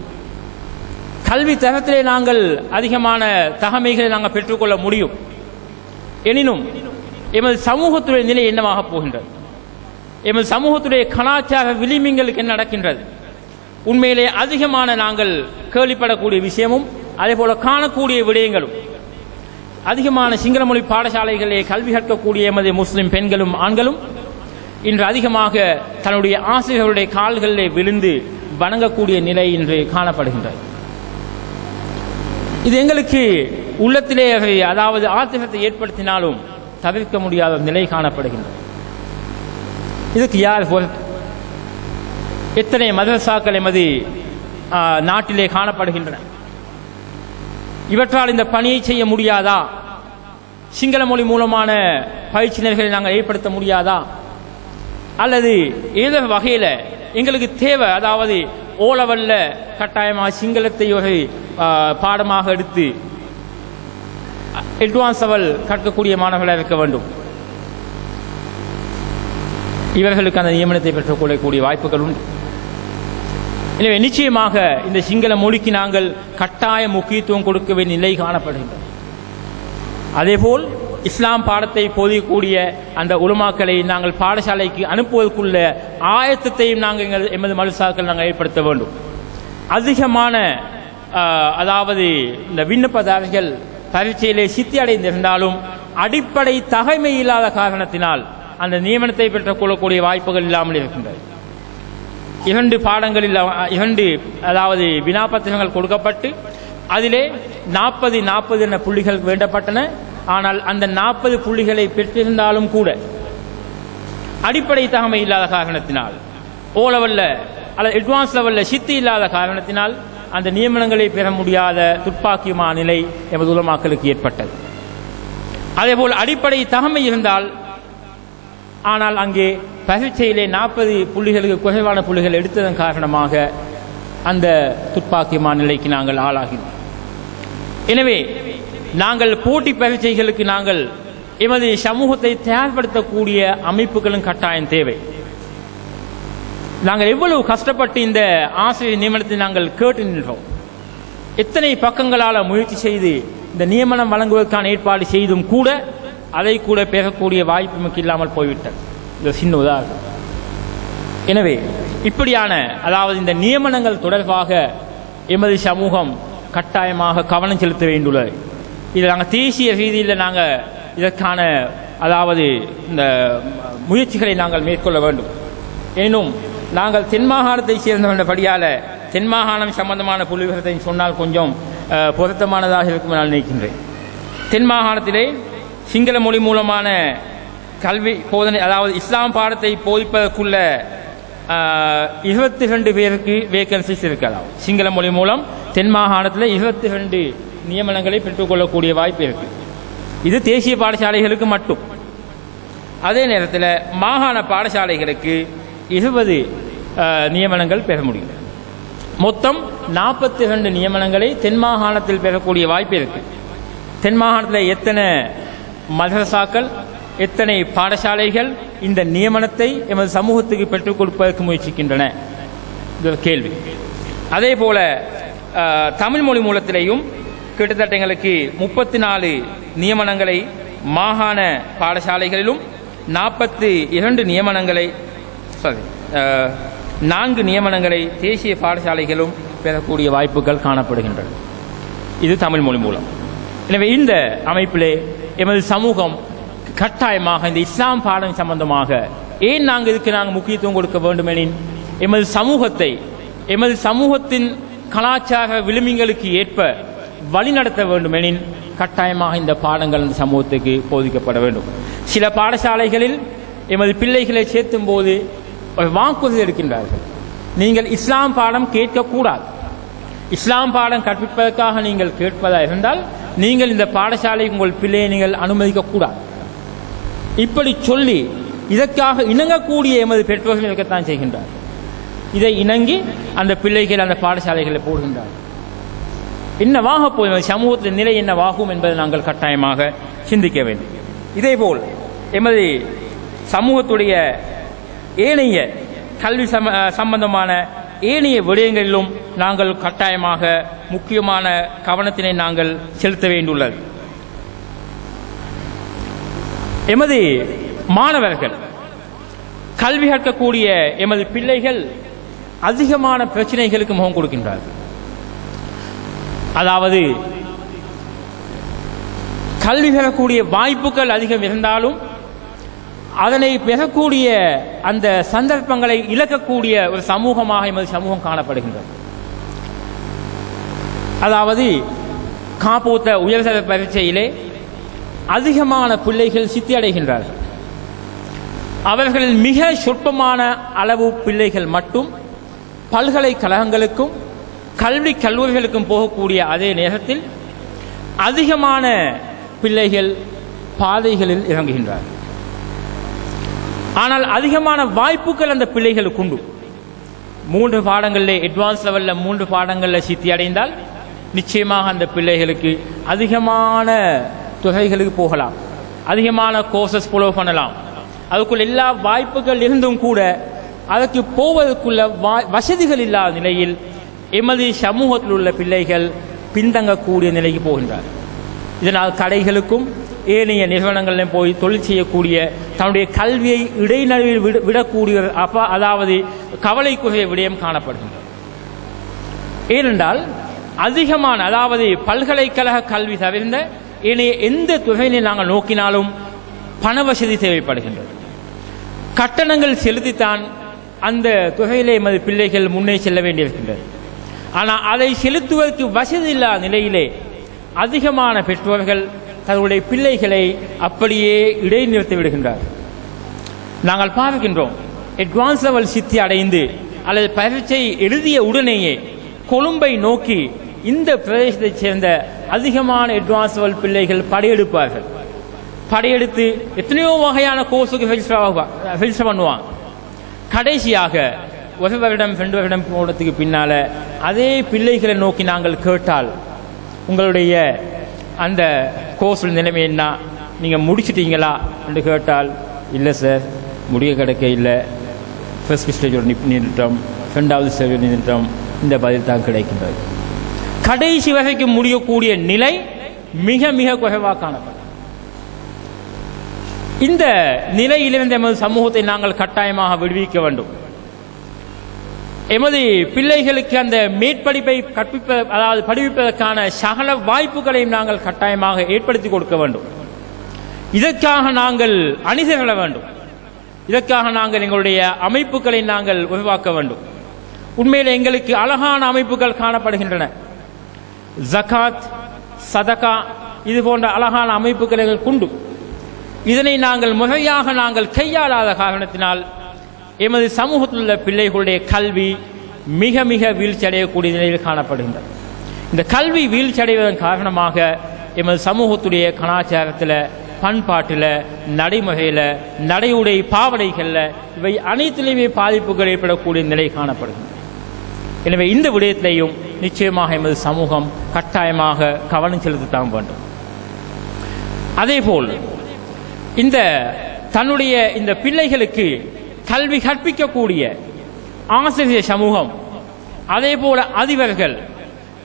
கல்வி தரத்திலே நாங்கள் அதிகமான தகமைகளை நாங்கள் பெற்றுக்கொள்ள முடியும். எனினும் எமது சமூகத்துடைய நிலை என்னவாக போகின்றது? எமது சமூகத்துடைய கலாச்சார விளிம்புகளுக்கு என்ன நடக்கின்றது? உண்மையிலே அதிகமான நாங்கள் கேள்விப்படக்கூடிய விஷயமும் அதே போல காணக்கூடிய விடயங்களும் அதிகமான சிங்கள மொழி பாடசாலைகளிலே கல்வி கற்கக்கூடிய எமது முஸ்லிம் பெண்களும் ஆண்களும் இன்று அதிகமாக தன்னுடைய ஆசிரியர்களுடைய கால்களிலே விழுந்து வணங்கக்கூடிய நிலை இன்று காணப்படுகின்றது. இது எங்களுக்கு உள்ளத்திலே அதாவது ஆத்திரத்தை ஏற்படுத்தினாலும் தவிர்க்க முடியாத நிலை காணப்படுகின்றது. இதுக்கு யார் பொறுப்பு? எத்தனை மதரசாக்கள் எமது நாட்டிலே காணப்படுகின்றன. இவற்றால் இந்த பணியை செய்ய முடியாதா? சிங்கள மொழி மூலமான பயிற்சியினர்களை நாங்கள் ஏற்படுத்த முடியாதா? அல்லது ஏதோ வகையில் எங்களுக்கு தேவை, அதாவது ஓ லெவல்ல கட்டாயமாக சிங்களத்தை ஒரு பாடமாக எடுத்து அட்வான்ஸ் லெவல் கற்கக்கூடிய மாணவர்களாக இருக்க வேண்டும். இவர்களுக்கு அந்த நியமனத்தை பெற்றுக்கொள்ளக்கூடிய வாய்ப்புகள் உண்டு. எனவே நிச்சயமாக இந்த சிங்கள மொழிக்கு நாங்கள் கட்டாய முக்கியத்துவம் கொடுக்க வேண்டிய நிலை காணப்படுகின்றது. அதேபோல் இஸ்லாம் பாடத்தை போதிக்கக்கூடிய அந்த உலமாக்களை நாங்கள் பாடசாலைக்கு அனுப்புவதற்குள்ள ஆயத்தத்தையும் நாங்கள் எமது மதரசாக்கள் நாங்கள் ஏற்படுத்த வேண்டும். அதிகமான அதாவது இந்த விண்ணப்பதாரிகள் பரீட்சையிலே சித்தி அடைந்திருந்தாலும் அடிப்படை தகைமை இல்லாத காரணத்தினால் அந்த நியமனத்தை பெற்றுக்கொள்ளக்கூடிய வாய்ப்புகள் இல்லாமல் இருக்கின்றது. 2 பாடங்களில் 2 அதாவது வினாப்பத்திரங்கள் கொடுக்கப்பட்டு அதிலே 40 என புள்ளிகள் வேண்டப்பட்டன. ஆனால் அந்த 40 புள்ளிகளை பெற்றிருந்தாலும் கூட அடிப்படை தகமை இல்லாத காரணத்தினால், ஓ லெவல்ல அல்லது அட்வான்ஸ் லெவல்ல சித்தி இல்லாத காரணத்தினால் அந்த நியமனங்களை பெற முடியாத துப்பாக்கியமான நிலை எமது உலமாக்களுக்கு ஏற்பட்டது. அதேபோல் அடிப்படை தகமை இருந்தால் ஆனால் அங்கே பரீட்சையிலே 40 புள்ளிகளுக்கு குறைவான புள்ளிகள் எடுத்ததன் காரணமாக அந்த துப்பாக்கியமான நிலைக்கு நாங்கள் ஆளாகினோம். எனவே நாங்கள் போட்டி பரீட்சைகளுக்கு நாங்கள் எமது சமூகத்தை தயார்படுத்தக்கூடிய அமைப்புகளும் கட்டாயம் தேவை. நாங்கள் எவ்வளவு கஷ்டப்பட்டு இந்த ஆசிரியர் நியமனத்தை நாங்கள் கேட்டு நின்றோம். எத்தனை பக்கங்களால் முயற்சி செய்து இந்த நியமனம் வழங்குவதற்கான ஏற்பாடு செய்தும் கூட அதை கூட பெறக்கூடிய வாய்ப்பு நமக்கு இல்லாமல் போய்விட்டது. இந்த சின்ன உதாரணம். எனவே இப்படியான அதாவது இந்த நியமனங்கள் தொடர்பாக எமது சமூகம் கட்டாயமாக கவனம் செலுத்த வேண்டியுள்ளது. இதில் நாங்கள் தேசிய ரீதியில் நாங்கள் இதற்கான அதாவது இந்த முயற்சிகளை நாங்கள் மேற்கொள்ள வேண்டும். எனினும் நாங்கள் தென் மாகாணத்தை சேர்ந்தபடியால் தென் மாகாணம் சம்பந்தமான புள்ளிவிவரத்தை சொன்னால் கொஞ்சம் பொருத்தமானதாக இருக்கும் நான் நினைக்கின்றேன். தென் மாகாணத்திலே சிங்கள மொழி மூலமான கல்வி போதனை அதாவது இஸ்லாம் பாடத்தை போதிப்பதற்குள்ள 22 பேருக்கு வேகன்சிஸ் இருக்கலாம். சிங்கள மொழி மூலம் தென் மாகாணத்தில் 22 நியமனங்களை பெற்றுக்கொள்ளக்கூடிய வாய்ப்பு இருக்கு. இது தேசிய பாடசாலைகளுக்கு மட்டும். அதே நேரத்தில் மாகாண பாடசாலைகளுக்கு 20 நியமனங்கள் பெற முடியும். மொத்தம் 42 நியமனங்களை தென் மாகாணத்தில் பெறக்கூடிய வாய்ப்பு இருக்கு. தென் மாகாணத்தில் எத்தனை மதரசாக்கள் எத்தனை பாடசாலைகள் இந்த நியமனத்தை எமது சமூகத்துக்கு பெற்றுக் கொடுப்பதற்கு முயற்சிக்கின்றன? இது கேள்வி. அதே போல தமிழ் மொழி மூலத்திலேயும் கிட்டத்தட்ட எங்களுக்கு 34 நியமனங்களை மாகாண பாடசாலைகளிலும் 42 நியமனங்களை 4 நியமனங்களை தேசிய பாடசாலைகளும் பெறக்கூடிய வாய்ப்புகள் காணப்படுகின்றன. இது தமிழ் மொழி மூலம். எனவே இந்த அமைப்பிலே எமது சமூகம் கட்டாயமாக இந்த இஸ்லாம் பாடம் சம்பந்தமாக ஏன் இதுக்கு நாங்கள் முக்கியத்துவம் கொடுக்க வேண்டுமெனின் எமது சமூகத்தை எமது சமூகத்தின் கலாச்சார விளிம்புகளுக்கு ஏற்ப வழிநடத்த வேண்டுமெனின் கட்டாயமாக இந்த பாடங்கள் இந்த சமூகத்துக்கு போதிக்கப்பட வேண்டும். சில பாடசாலைகளில் எமது பிள்ளைகளை சேர்த்தும் போது வாக்குறுதி எடுக்கின்றார்கள், நீங்கள் இஸ்லாம் பாடம் கேட்கக்கூடாது, இஸ்லாம் பாடம் கற்பிப்பதற்காக நீங்கள் கேட்பதாக இருந்தால் நீங்கள் இந்த பாடசாலை உங்கள் பிள்ளையை நீங்கள் அனுமதிக்கக்கூடாது. இப்படி சொல்லி இதற்காக இணங்கக்கூடிய எமது பெற்றோர்கள் இருக்கத்தான் செய்கின்றார். இதை இணங்கி அந்த பிள்ளைகள் அந்த பாடசாலைகளில் போடுகின்றார். என்னவாக போய் சமூகத்தின் நிலை என்னவாகும் என்பதை நாங்கள் கட்டாயமாக சிந்திக்க வேண்டும். இதேபோல் எமது சமூகத்துடைய ஏனைய கல்வி சம்பந்தமான ஏனைய விடயங்களிலும் நாங்கள் கட்டாயமாக முக்கியமான கவனத்தினை நாங்கள் செலுத்த வேண்டியுள்ளது. எமது மாணவர்கள் கல்வி கற்கக்கூடிய எமது பிள்ளைகள் அதிகமான பிரச்சனைகளுக்கு முகம் கொடுக்கின்றார்கள். அதாவது கல்வி பெறக்கூடிய வாய்ப்புகள் அதிகம் இருந்தாலும் அதனை பெறக்கூடிய அந்த சந்தர்ப்பங்களை இழக்கக்கூடிய ஒரு சமூகமாக எமது சமூகம் காணப்படுகின்றது. அதாவது காப்போத்த உயர்தர பரீட்சையிலே அதிகமான பிள்ளைகள் சித்தி அடைகின்றார்கள். அவர்களில் மிக சொற்பமான அளவு பிள்ளைகள் மட்டும் பல்கலைக்கழகங்களுக்கும் கல்வி கல்லூரிகளுக்கும் போகக்கூடிய அதே நேரத்தில் அதிகமான பிள்ளைகள் பாதைகளில் இறங்குகின்றார்கள். ஆனால் அதிகமான வாய்ப்புகள் அந்த பிள்ளைகளுக்கு உண்டு. 3 பாடங்களில் அட்வான்ஸ் லெவலில் 3 பாடங்களில் சித்தி அடைந்தால் நிச்சயமாக அந்த பிள்ளைகளுக்கு அதிகமான துறைகளுக்கு போகலாம், அதிகமான கோர்சஸ் ஃபாலோ பண்ணலாம். அதுக்குள்ள எல்லா வாய்ப்புகள் இருந்தும் கூட அதற்கு போவதற்குள்ள வசதிகள் இல்லாத நிலையில் எமது சமூகத்தில் உள்ள பிள்ளைகள் பின்தங்கக்கூடிய நிலைக்கு போகின்றார். இதனால் கடைகளுக்கும் ஏனைய நிறுவனங்களிலும் போய் தொழில் செய்யக்கூடிய தன்னுடைய கல்வியை இடைநடுவில் விடக்கூடிய அதாவது கவலைக்குரிய விடயம் காணப்படுகின்றது. ஏனென்றால் அதிகமான அதாவது பல்கலைக்கழக கல்வி தவிர்ந்த ஏனைய எந்த துறையினை நாங்கள் நோக்கினாலும் பண வசதி தேவைப்படுகின்றது. கட்டணங்கள் செலுத்தித்தான் அந்த துறையிலே எமது பிள்ளைகள் முன்னே செல்ல வேண்டியிருக்கின்றது. ஆனால் அதை செலுத்துவதற்கு வசதி இல்லாத நிலையிலே அதிகமான பெற்றோர்கள் தங்களுடைய பிள்ளைகளை அப்படியே இடைநிறுத்தி விடுகின்றார்கள். நாங்கள் பார்க்கின்றோம், அட்வான்ஸ் லெவல் சித்தி அடைந்து அல்லது பரீட்சை எழுதிய உடனேயே கொழும்பை நோக்கி இந்த பிரதேசத்தைச் சேர்ந்த அதிகமான அட்வான்ஸ் லெவல் பிள்ளைகள் படையெடுப்பார்கள். படையெடுத்து எத்தனையோ வகையான கோர்ஸுக்கு ரெஜிஸ்டர் பண்ணுவாங்க. கடைசியாக 1 வருடம் 2 வருடம் போனதுக்கு பின்னால அதே பிள்ளைகளை நோக்கி நாங்கள் கேட்டால் உங்களுடைய அந்த கோர்ஸ் நிலைமை என்ன, நீங்கள் முடிச்சிட்டீங்களா என்று கேட்டால் இல்லை சார் முடிய கிடைக்க இல்லை, ஃபர்ஸ்ட் ஸ்டேஜோட நின்றுட்டோம், 2வது ஸ்டேஜோட நின்றுட்டோம், இந்த பதில் தான் கிடைக்கின்றது. கடைசி வரைக்கும் முடியக்கூடிய நிலை மிக மிக குறைவாக காணப்படும். இந்த நிலையிலிருந்து எமது சமூகத்தை நாங்கள் கட்டாயமாக விடுவிக்க வேண்டும். எமது பிள்ளைகளுக்கு அந்த மேற்படிப்பை அதாவது படிப்பதற்கான சகல வாய்ப்புகளையும் நாங்கள் கட்டாயமாக ஏற்படுத்தி கொடுக்க வேண்டும். இதற்காக நாங்கள் அணிதிரள வேண்டும். இதற்காக நாங்கள் எங்களுடைய அமைப்புகளை நாங்கள் உருவாக்க வேண்டும். உண்மையில் எங்களுக்கு அழகான அமைப்புகள் காணப்படுகின்றன. ஜகாத், சதகா இது போன்ற அழகான அமைப்புகள் எங்களுக்கு உண்டு. இதனை நாங்கள் முறையாக நாங்கள் கையாளாத காரணத்தினால் எமது சமூகத்தில் உள்ள பிள்ளைகளுடைய கல்வி மிக மிக வீழ்ச்சி அடையக்கூடிய நிலையில் காணப்படுகின்றது. இந்த கல்வி வீழ்ச்சி அடைவதன் காரணமாக எமது சமூகத்துடைய கலாச்சாரத்தில், பண்பாட்டில், நடைமுறையில், நடையுடை பாவனைகளில் இவை அனைத்திலுமே பாதிப்புகள் ஏற்படக்கூடிய நிலை காணப்படுகின்றன. எனவே இந்த விடயத்திலையும் நிச்சயமாக எமது சமூகம் கட்டாயமாக கவனம் செலுத்தத்தான் வேண்டும். அதேபோல் இந்த தன்னுடைய இந்த பிள்ளைகளுக்கு கல்வி கற்பிக்கக்கூடிய ஆசிரியர் சமூகம், அதே போல அதிபர்கள்,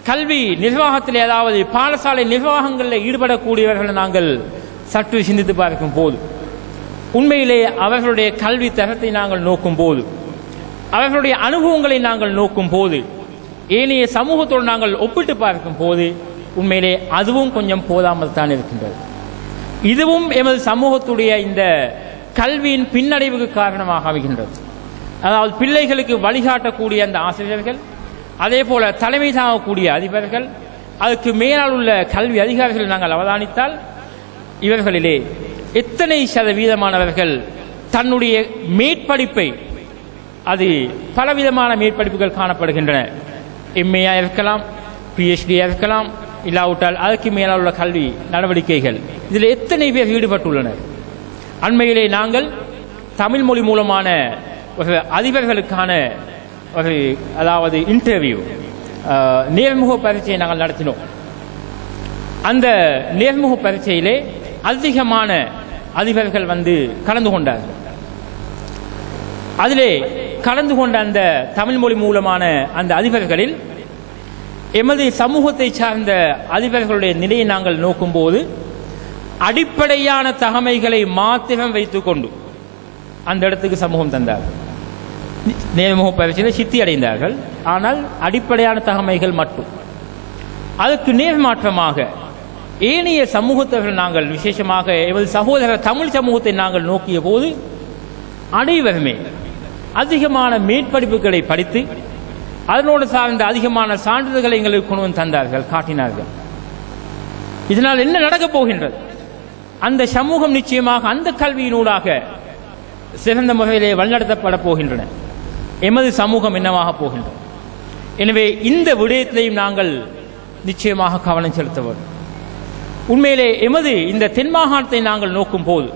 கல்வி நிர்வாகத்தில் ஏதாவது பாடசாலை நிர்வாகங்களில் ஈடுபடக்கூடியவர்களை நாங்கள் சற்று சிந்தித்து பார்க்கும் போது, உண்மையிலே அவர்களுடைய கல்வி தரத்தை நாங்கள் நோக்கும் போது, அவர்களுடைய அனுபவங்களை நாங்கள் நோக்கும் போது, ஏனைய சமூகத்தோடு நாங்கள் ஒப்பிட்டு பார்க்கும் போது உண்மையிலே அதுவும் கொஞ்சம் போதாமல் தான் இருக்கின்றது. இதுவும் எமது சமூகத்துடைய இந்த கல்வியின் பின்னடைவுக்கு காரணமாக அமைகின்றது. அதாவது பிள்ளைகளுக்கு வழிகாட்டக்கூடிய அந்த ஆசிரியர்கள், அதே போல தலைமை தாங்கக்கூடிய அதிபர்கள், அதுக்கு மேலால் உள்ள கல்வி அதிகாரிகளை நாங்கள் அவதானித்தால் இவர்களிலே எத்தனை சதவீதமானவர்கள் தன்னுடைய மேற்படிப்பை, அது பலவிதமான மேற்படிப்புகள் காணப்படுகின்றன, எம்ஏயா இருக்கலாம், பிஹெச்டியா இருக்கலாம், இல்லாவிட்டால் அதற்கு மேலால் உள்ள கல்வி நடவடிக்கைகள், இதில் எத்தனை பேர் ஈடுபட்டுள்ளனர். அண்மையிலே நாங்கள் தமிழ் மொழி மூலமான ஒரு அதிபர்களுக்கான ஒரு அதாவது இன்டர்வியூ நேர்முக பரீட்சையை நாங்கள் நடத்தினோம். அந்த நேர்முக பரீட்சையிலே அதிகமான அதிபர்கள் வந்து கலந்து கொண்டார்கள். அதிலே கலந்து கொண்ட அந்த தமிழ் மொழி மூலமான அந்த அதிபர்களில் எமது சமூகத்தை சார்ந்த அதிபர்களுடைய நிலையை நாங்கள் நோக்கும் போது அடிப்படையான தகமைகளை மாத்திரம் வைத்துக் கொண்டு அந்த இடத்துக்கு சமூகம் தந்தார்கள். நேர்முக பரீட்சையில் சித்தி அடைந்தார்கள், ஆனால் அடிப்படையான தகமைகள் மட்டும். அதற்கு நேர்மாற்றமாக ஏனைய சமூகத்தவர்கள் நாங்கள் விசேஷமாக எமது சகோதர தமிழ் சமூகத்தை நாங்கள் நோக்கிய போது அனைவருமே அதிகமான மேற்படிப்புகளை படித்து அதனோடு சார்ந்த அதிகமான சான்றிதழ்களை எங்களுக்கு கொண்டு வந்து தந்தார்கள், காட்டினார்கள். இதனால் என்ன நடக்கப் போகின்றது? அந்த சமூகம் நிச்சயமாக அந்த கல்வியினூடாக சிறந்த முறையிலே வழிநடத்தப்பட போகின்றன. எமது சமூகம் என்னவாக போகின்றது? எனவே இந்த விடயத்திலையும் நாங்கள் நிச்சயமாக கவனம் செலுத்த வேண்டும். உண்மையிலே எமது இந்த தென் மாகாணத்தை நாங்கள் நோக்கும் போது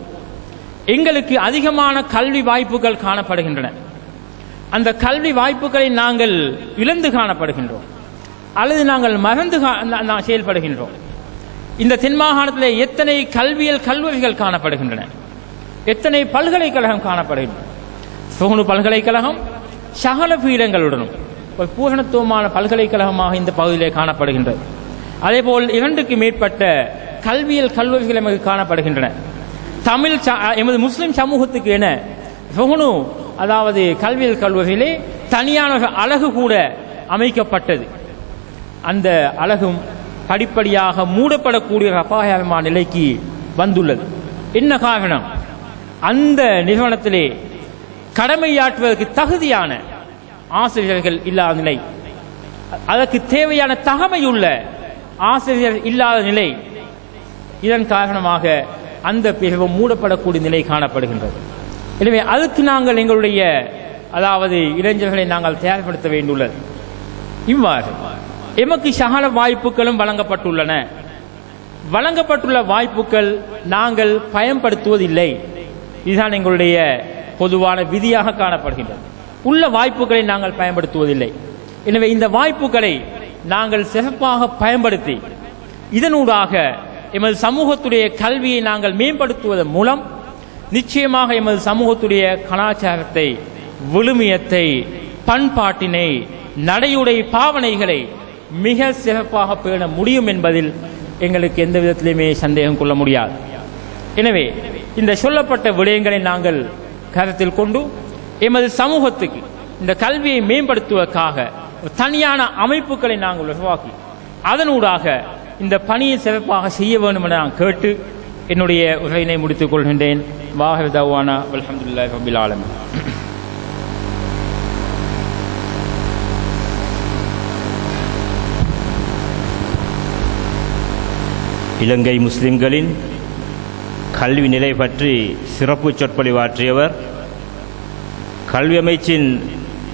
எங்களுக்கு அதிகமான கல்வி வாய்ப்புகள் காணப்படுகின்றன. அந்த கல்வி வாய்ப்புகளை நாங்கள் இழந்து காணப்படுகின்றோம், அல்லது நாங்கள் மறந்து செயல்படுகின்றோம். இந்த தென் மாகாணத்தில் எத்தனை கல்வியல் கல்லூரிகள் காணப்படுகின்றன, எத்தனை பல்கலைக்கழகம் காணப்படுகின்றன. சுகுணு பல்கலைக்கழகம் சகல பீடங்களுடனும் ஒரு பூரணத்துவமான பல்கலைக்கழகமாக இந்த பகுதியிலே காணப்படுகின்றது. அதேபோல் 2க்கு மேற்பட்ட கல்வியல் கல்லூரிகள் எமக்கு காணப்படுகின்றன. தமிழ் எமது முஸ்லிம் சமூகத்துக்கு என சுகுணு அதாவது கல்வியல் கல்லூரியிலே தனியான அழகு கூட அமைக்கப்பட்டது. அந்த அழகும் படிப்படியாக மூடப்படக்கூடிய அபாயமான நிலைக்கு வந்துள்ளது. என்ன காரணம்? அந்த நிறுவனத்திலே கடமையாற்றுவதற்கு தகுதியான ஆசிரியர்கள் இல்லாத நிலை, அதற்கு தேவையான தகமையுள்ள ஆசிரியர் இல்லாத நிலை. இதன் காரணமாக அந்த பிரிவு மூடப்படக்கூடிய நிலை காணப்படுகின்றது. எனவே அதுக்கு நாங்கள் எங்களுடைய அதாவது இளைஞர்களை நாங்கள் தயார்படுத்த வேண்டியுள்ளது. இவ்வாறு எமக்கு சகல வாய்ப்புகளும் வழங்கப்பட்டுள்ளன. வழங்கப்பட்டுள்ள வாய்ப்புகள் நாங்கள் பயன்படுத்துவதில்லை. இதுதான் எங்களுடைய பொதுவான விதியாக காணப்படுகின்றது. உள்ள வாய்ப்புகளை நாங்கள் பயன்படுத்துவதில்லை. எனவே இந்த வாய்ப்புகளை நாங்கள் சிறப்பாக பயன்படுத்தி இதனூடாக எமது சமூகத்துடைய கல்வியை நாங்கள் மேம்படுத்துவதன் மூலம் நிச்சயமாக எமது சமூகத்துடைய கலாச்சாரத்தை, விழுமியத்தை, பண்பாட்டினை, நடையுடை பாவனைகளை மிக சிறப்பாக பேண முடியும் என்பதில் எங்களுக்கு எந்த விதத்திலுமே சந்தேகம் கொள்ள முடியாது. எனவே இந்த சொல்லப்பட்ட விடயங்களை நாங்கள் கருத்தில் கொண்டு எமது சமூகத்துக்கு இந்த கல்வியை மேம்படுத்துவதற்காக தனியான அமைப்புகளை நாங்கள் உருவாக்கி அதனூடாக இந்த பணியை சிறப்பாக செய்ய வேண்டும் என நான் கேட்டு என்னுடைய உரையினை முடித்துக் கொள்கின்றேன். வாஹிர் தவானா அல்ஹம்துலில்லாஹி ரப்பில் ஆலமீன். இலங்கை முஸ்லிம்களின் கல்வி நிலை பற்றி சிறப்பு சொற்பொழிவாற்றியவர் கல்வி அமைச்சின்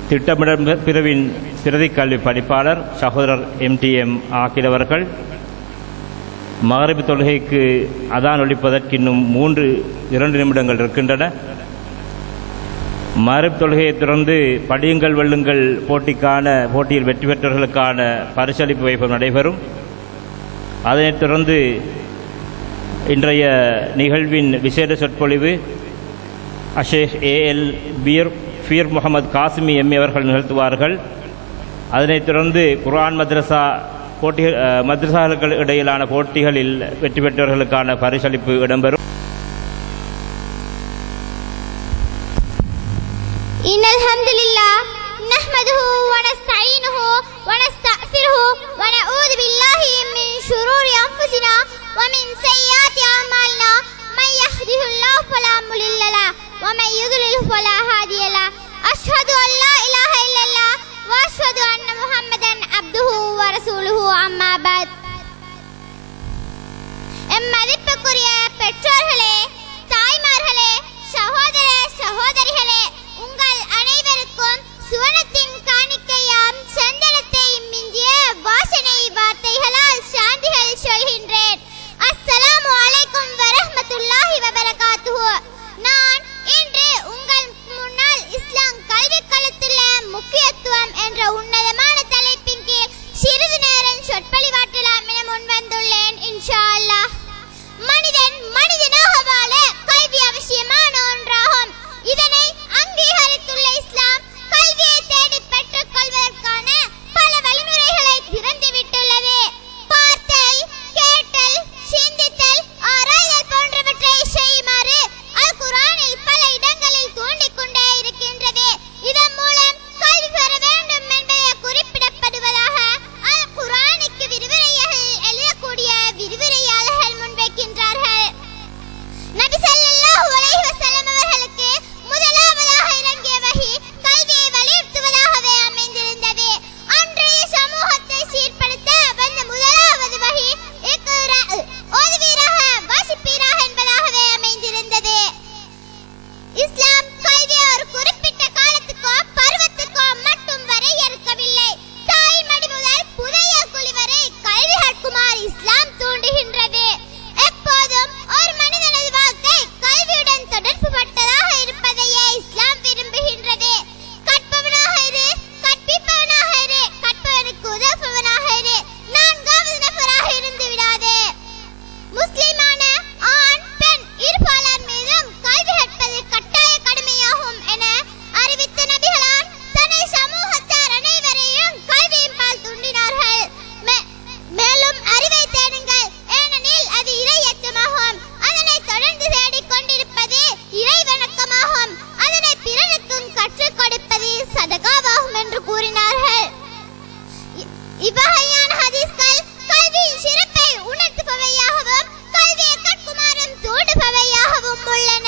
திட்டமிடல் பிரிவின் பிரதி கல்வி படிப்பாளர் சகோதரர் MTM ஆகில் அவர்கள். மகரிப் தொழுகைக்கு அதான் ஒலிப்பதற்கு இன்னும் 2 நிமிடங்கள் இருக்கின்றன. மகரிப் தொழுகையை தொடர்ந்து படியுங்கள் வெல்லுங்கள் போட்டியில் வெற்றி பெற்றவர்களுக்கான பரிசளிப்பு வைபவம் நடைபெறும். அதனைத் தொடர்ந்து இன்றைய நிகழ்வின் விசேட சொற்பொழிவு அஷேக் ஏஎல் ஃபீர் முகமது காசிமி எம்ஏ அவர்கள் நிகழ்த்துவார்கள். அதனைத் தொடர்ந்து குர்ஆன் மദ്രസാக்கள் இடையிலான போட்டிகளில் வெற்றி பெற்றவர்களுக்கான பரிசளிப்பு இடம்பெறும். இன்னல் ஹம்துலில்லாஹ் நஹ்மதுஹு வ நஸ்தஈனுஹு வ நஸ்தக்ஃபிருஹு வ நஊது பில்லாஹி மின் ஷுரூரி அன்ஃபுஸினா வ மின் ஸய்யிஆத்தி அமாலினா மை யஹ்திஹில்லாஹு ஃபலா முலில்ல லஹு வ மை யுத்லில்ஹு ஃபலா ஹாதிய லஹு அஷ்ஹது அன் லா இலாஹா இல்லல்லாஹ் வ அஷ்ஹது அன்ன முஹம்மதன் அப்துஹு வ ரசூலுஹு அம்மா பஅத். மதிப்புக்குரிய பெற்றோர்களே, தாய்மார்களே, சகோதர சகோதரிகளே, உங்கள் அனைவருக்கும் சுவனத்தின் காணிக்கையாம் சந்தனத்தை மிஞ்சிய வாசனை வார்த்தைகளால் சாந்திகள் சொல்கின்றேன். அஸ்ஸலாமு அலைக்கும் வரஹ்மத்துல்லாஹி வபரகாத்துஹு. நான் இன்று உங்கள் முன்னால் இஸ்லாம் கல்வி களத்தில் முக்கியத்துவம் என்ற உன்னதமான தலைப்பின் கீழ் சிறிது நேரம் சொற்பொழிவாற்றலாம் என முன்வந்துள்ளேன். இன்ஷா அல்லாஹ். மனிதனாக வாழ கல்வி அவசியமான ஒன்றாகும். இதனை அங்கீகரித்துள்ள இஸ்லாம் கல்வியை தேடி பெற்றுக் கொள்வதற்கான பல வழிமுறைகளை திறந்துவிட்டுள்ளது. பார்த்தல், கேட்டல், சிந்தித்தல், ஆராய்தல் போன்றவற்றை செய்யுமாறு அல் குர்ஆனில் பல இடங்களில் தூண்டிக்கொண்டே இருக்கின்றது. இதன் மூலம் கல்வி பெற வேண்டும் என்பதை குறிப்பிடப்படுவதாக அல் குர்ஆனுக்கு விரிவுரைகள் எழுதக்கூடிய விரிவுரையாளர்கள் முன்வைக்கின்றார்கள். நபி ஸல்லல்லாஹு அலைஹி வஸல்லம் அவர்களுக்கு முதலாவதாக இறங்கிய வஹி கல்வியை வலியுறுத்துவதாகவே அமைந்திருந்தது. அன்றைய சமூகத்தை சீர்படுத்த வந்த முதலாவது வஹி இக்ரா, ஓதுவீராக, வாசிப்பீராக என்பதாகவே அமைந்திருந்தது. இஸ்லாம் கல்வியை ஒரு குறிப்பிட்ட காலத்துக்கோ பருவத்துக்கோ மட்டும் வரையறுக்கவில்லை. தாய் மடி முதல் புதைய குழி வரை கல்வி கற்குமாறு இஸ்லாம் தூண்டுகின்றது. எப்போதும் ஒரு மனிதனது வாழ்க்கை கல்வியுடன் தொடர்பு பட்டதாக இருப்பதையே இஸ்லாம் விரும்புகின்றது. கற்பவனாக இரு, கற்பிப்பவனாக இரு, கற்பவனுக்கு உதவுபவனாக இரு, நான்காவது நபராக இருந்து விடாதே. முஸ்லிமான ஆண் பெண் இருபாலர் மீதும் கல்வி கற்பது கட்டாய கடமையாகும் என அறிவித்த நபிகளார் தனது சமூகத்தார் அனைவரையும் கல்வியின்பால் தூண்டினார்கள். மேலும் அறிவை தேடுங்கள், ஏனெனில் அது இறையச்சமாகும். அதனை தொடர்ந்து தேடிக் கொண்டிருப்பது இறை வணக்கமாகும். அதனை பிறருக்கும் கற்றுக் கொடுப்பது சதகாவாகும் என்று கூறினார்கள். இவ்வகையான ஹதீஸ்கள் கல்வியின் சிறப்பை உணர்த்துபவையாகவும் கல்வியை கற்குமாறும் தூண்டுபவையாகவும் உள்ளன.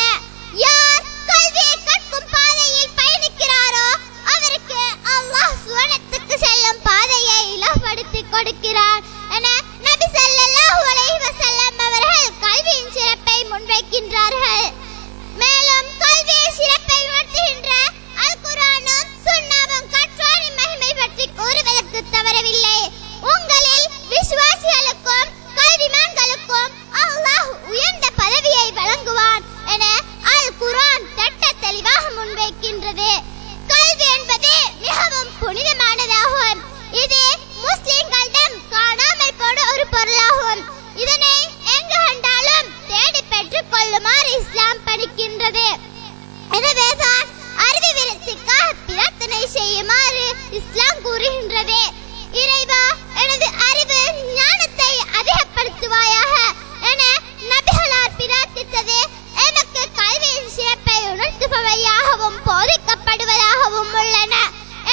யார் கல்வியை கற்கும் பாதையில் பயணிக்கிறாரோ அவருக்கு அல்லாஹ் சுவனத்துக்கு செல்லும் பாதையை இலகுபடுத்தி கொடுக்கிறார் என நபி ஸல்லல்லாஹு அலைஹி வஸல்லம் அவர்கள் கல்வியின் சிறப்பை முன்வைக்கின்றார்கள். மேலும் கல்வியின் சிறப்பை உணர்த்துகின்ற அல் குர்ஆனும் சுன்னாவும் கற்றோரின் மகிமை பற்றி கூறுவதற்கு தவறவில்லை. உங்களில் விசுவாசிகளுக்கும் கல்விமான்களுக்கும் அல்லாஹ் உயர்ந்த பதவியை வழங்குவான் என அல் குர்ஆன் திட்ட தெளிவாக முன்வைக்கின்றது. கல்வி என்பது மிகவும் புனிதமானதாகும். இது முஸ்லிம்களிடம் காணாமல் போன ஒரு பொருளாகும். இதனை எங்கு கண்டாலும் தேடி பெற்றுக் கொள்ளுமாறு இஸ்லாம் படிக்கின்றது. எனவேதான் அறிவு விருத்திக்காக பிரார்த்தனை செய்யுமாறு இஸ்லாம் கூறுகின்றது. இறைவா, எனது அறிவு ஞானத்தை அதிகப்படுத்துவாயாக என நபிகளார் பிரார்த்தித்தது எமக்கு கல்வியின் சிறப்பை உணர்த்துபவையாகவும் போதிக்கப்படுவதாகவும் உள்ளன.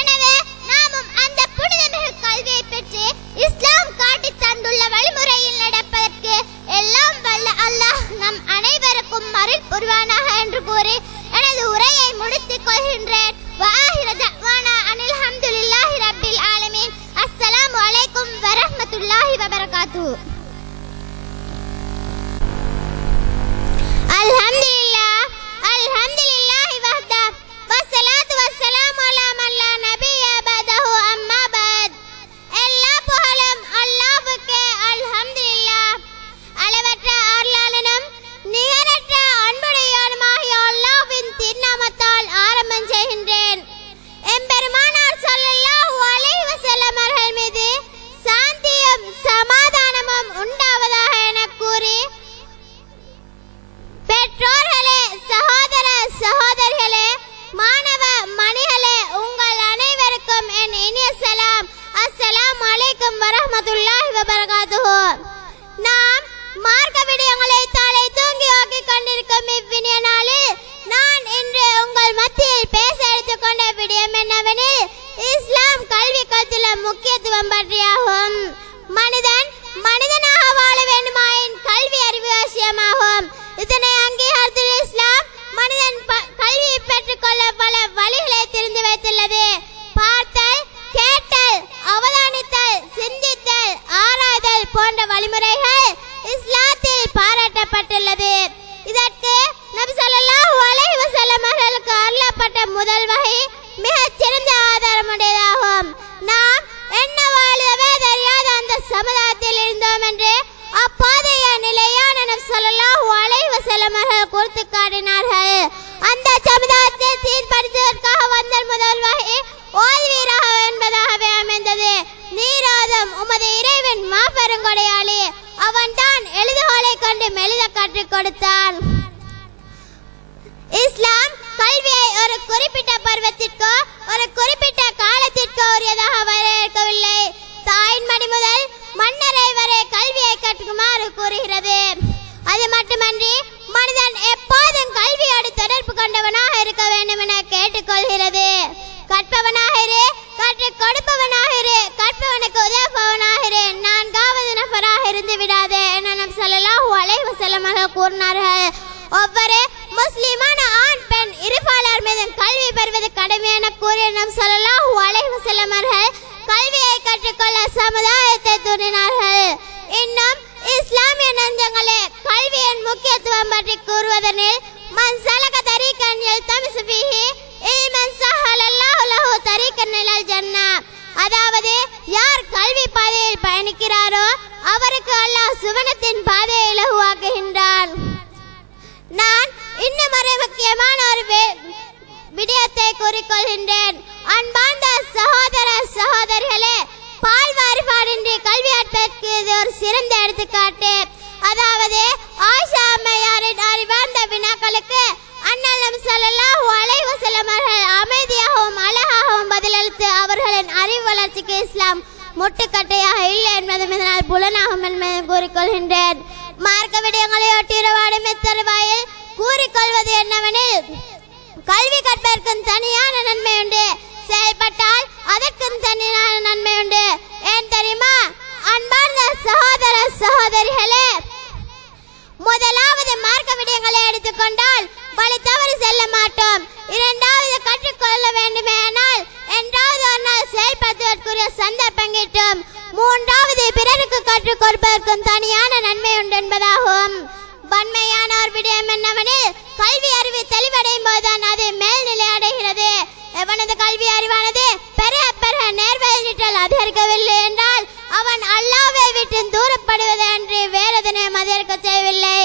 எனவே நாமும் அந்த புனிதமிகு கல்வியை பெற்று இஸ்லாம் காட்டித் தந்துள்ள வழிமுறையில் நடப்பதற்கு எல்லாம் வல்ல அல்லாஹ் நம் அனைவருக்கும் அருள் புரிவானாக என்று கூறி எனது உரையை முடித்துக் கொள்கின்றேன். வஆஹிரு தஅவானா அனில் ஹம்துலில்லாஹி ரப்பில் ஆலமீன். முக்கியத்துவம் பற்றியாகும். மனிதன் மனிதனாக வாழ வேண்டுமாயின் கல்வி அறிவு அவசியமாகும். இதனை அங்கீகரித்துள்ள இஸ்லாம் மனிதன் கல்வியை பெற்றுக்கொள்ள பல வழிகளை தெரிந்து வைத்துள்ளது. பார்த்தல், கேட்டல், அவதானித்தல், சிந்தித்தல், ஆராய்தல் போன்ற வழிமுறைகள் இஸ்லாத்தில் பாராட்டப்பட்டுள்ளது. இதற்கு நபி ஸல்லல்லாஹு அலைஹி வஸல்லம் அவர்களுக்கு அருளப்பட்ட முதல் வகை மிகச் சிறந்த ஆதாரமுடையதாகும். நாம் என்ன வாழ்வதே தெரியாத அந்த சமுதாயத்தில் இருந்தோம் என்று அப்பாதைய நிலையான நபி ஸல்லல்லாஹு அலைஹி வஸல்லம் அவர்கள் குறித்து காட்டினார்கள். அந்த சமுதாயத்தை சீர்படுத்துவதற்காக வந்த முதல் வகை ஓதுவீராக என்பதாகவே அமைந்தது. நீராதம் உமது இறைவன் மாபெருங்கொடையாளி, அவன்தான் எழுதுகோலை கண்டு மெழுத கற்றுக் கொடுத்தான். இஸ்லாம் கல்வியை ஒரு குறிப்பிட்ட பருவத்திற்கோ ஒரு குறிப்பிட்ட காலத்திற்கோ உரியதாக வரையறுக்கவில்லை. தாயின் மடி முதல் மன்னரை வரை கல்வியை கற்றுக்குமாறு கூறுகிறது. அது மட்டுமன்றி மனிதன் எப்போதும் கல்வியோடு தொடர்பு கொண்டவனாக இருக்க வேண்டும் என கேட்டுக்கொள்கிறது. கற்பவனாக இரு, கற்றுக் கொடுப்பவனாக இரு, கற்பவனுக்கு உதவுபவனாக இரு, நான்காவது நபராக இருந்து விடாதே என நபி ஸல்லல்லாஹு அலைஹி வஸல்லம் அவர்கள் கூறினார்கள். ஒவ்வொரு முஸ்லிமான ஆண் பெண் இருபாலர் மீதும் கல்வி பெறுவது கடமை என கூறிய நபி ஸல்லல்லாஹு அலைஹி வஸல்லம் அவர்கள் கல்வியை கற்றுக்கொள்ள சமுதாயத்தை தூண்டினார்கள். இன்னும் இஸ்லாமிய நெஞ்சங்களே, கல்வியின் முக்கியத்துவம் பற்றி கூறுவதனில் மன் சலக தரீகன் யல்தமிஸு ஃபீஹி இல்மன் ஸஹலல்லாஹு லஹு தரீகன் இலல் ஜன்னah, அதாவது யார் கல்வி பாதையில் பயணிக்கிறாரோ அவருக்கு அல்லாஹ் சுவனத்தின் பாதையை இலகுவாக்குகின்றான். நான் இன்னும் ஒரு முக்கியமான ஒரு விடயத்தை கூறிக்கொள்கின்றேன். அன்பார்ந்த சகோதர சகோதரிகளே, பால் மாறுபாடின்றி கல்வி கற்பதற்கு இது ஒரு சிறந்த எடுத்துக்காட்டு. அதாவது ஆயிஷா அம்மையாரின் அறிவார்ந்த வினாக்களுக்கு அண்ணல் நபி ஸல்லல்லாஹு அலைஹி வஸல்லம் அவர்கள் அமைதியாகவும் அழகாகவும் பதிலளித்து அவர்களின் அறிவு வளர்ச்சிக்கு இஸ்லாம் முட்டுக்கட்டையாக இல்லை என்பதும் இதனால் புலனாகும் என்பதை கூறிக்கொள்கின்றேன். மார்க்க விடயங்களை ஒட்டிரவாடும் இத்தருவாயில் கூறிக்கொள்வது என்னவெனில், கல்வி கற்பதற்கும் தனியான நன்மை உண்டு, செயல்பட்டால் அதற்கும் தனியான நன்மை உண்டு. ஏன் தெரியுமா? அன்பார்ந்த சகோதர சகோதரிகளே, முதலாவது மார்க்க விடயங்களை எடுத்துக்கொண்டால் வழி தவறு செல்ல மாட்டோம். இரண்டாவது கற்றுக்கொள்ள வேண்டுமேனால் என்றாவது ஒரு நாள் செயல்படுத்துவதற்குரிய சந்தர்ப்பம் கிட்டும். மூன்றாவது பிறருக்கு கற்றுக் கொடுப்பதற்கும் தனியான நன்மை உண்டு என்பதாகும். வன்மையான ஒரு விடயம் என்னவெனில், கல்வி அறிவு தெளிவடையும் போதுதான் அது மேல்நிலை அடைகிறது. எவனது கல்வி அறிவானது பெருக பெருக நேர்வழியில் அதிகரிக்கவில்லை என்றால் அவன் அல்லாஹ்வை விட்டு தூரப்படுவது என்று வேறெதனையும் அதிகரிக்க செய்யவில்லை.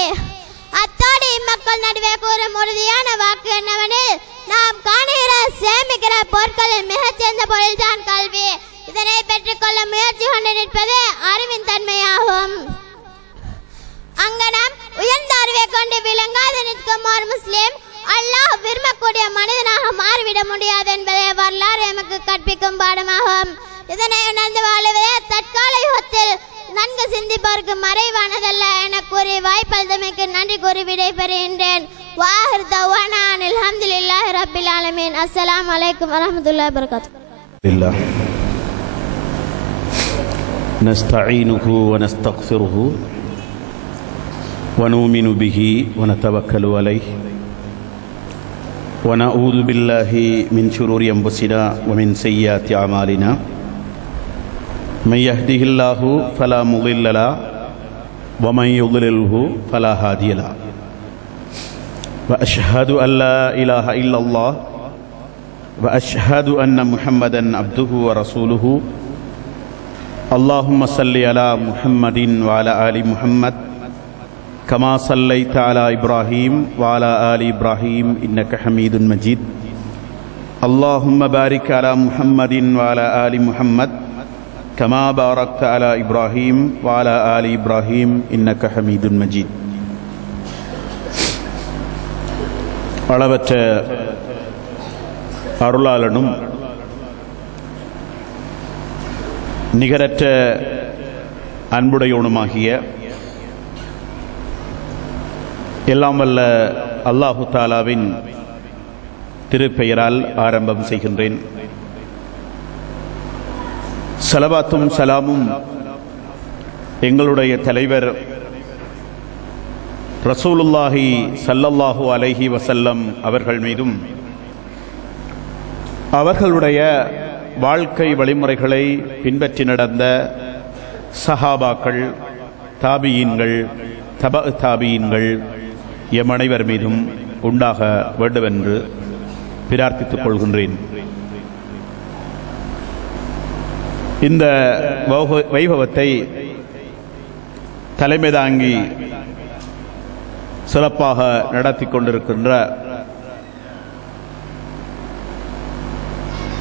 அத்தோடு இம்மக்கள் நடுவே கூறும் உறுதியான வாக்கு என்னவெனில், நாம் காணுகிற சேமிக்கிற பொருட்களில் மிகச்சிறந்த பொருள்தான் கல்வி. இதனை பெற்றுக்கொள்ள முயற்சி கொண்டு நிற்பது அறிவின் தன்மையாகும். அங்கனம் உயர்ந்த அறிவை கொண்டு விளங்காது நிற்கும் ஒரு முஸ்லிம் அல்லாஹ் விரும்பக்கூடிய மனிதனாக மாறிவிட முடியாது என்பதை வரலாறு எமக்கு கற்பிக்கும் பாடமாகும். இதனை உணர்ந்து வாழுவதே தற்கால யுகத்தில் நன்கு சிந்திப்பதற்கு மறைவானதல்ல என கூறி வாய்ப்பளித்தமைக்கு நன்றி கூறி விடைபெறுகின்றேன். வாஹிர் தவானா அல்ஹம்துலில்லாஹி ரப்பில் ஆலமீன். அஸ்ஸலாமு அலைக்கும் வரஹ்மத்துல்லாஹி வபரகாத்துஹு. நஸ்தஈனுஹு வ நஸ்தக்ஃபிருஹு ونؤمن به ونتوكل عليه ونعوذ بالله من شرور أنفسنا ومن سيئات أعمالنا من يهده الله فلا مضل له ومن يضلله فلا هادي له وأشهد أن لا إله إلا الله وأشهد أن محمدا عبده ورسوله اللهم صل على محمد وعلى آل محمد كما صليت على إبراهيم وعلى آل إبراهيم إنك حميد مجيد اللهم بارك على محمد وعلى آل محمد كما باركت على إبراهيم وعلى آل إبراهيم إنك حميد مجيد. அளவற்ற அருளாளனும் நிகரற்ற அன்புடையவனுமாகிய எல்லாம் வல்ல அல்லாஹு தாலாவின் திருப்பெயரால் ஆரம்பம் செய்கின்றேன். ஸலவாத்தும் சலாமும் எங்களுடைய தலைவர் ரசூலுல்லாஹி ஸல்லல்லாஹு அலைஹி வஸல்லம் அவர்கள் மீதும் அவர்களுடைய வாழ்க்கை வழிமுறைகளை பின்பற்றி நடந்த சஹாபாக்கள், தாபியீன்கள், தபஅ தாபியீன்கள் எம் அனைவர் மீதும் உண்டாக வேண்டுமென்று பிரார்த்தித்துக் கொள்கின்றேன். இந்த வைபவத்தை தலைமை தாங்கி சிறப்பாக நடத்தி கொண்டிருக்கின்ற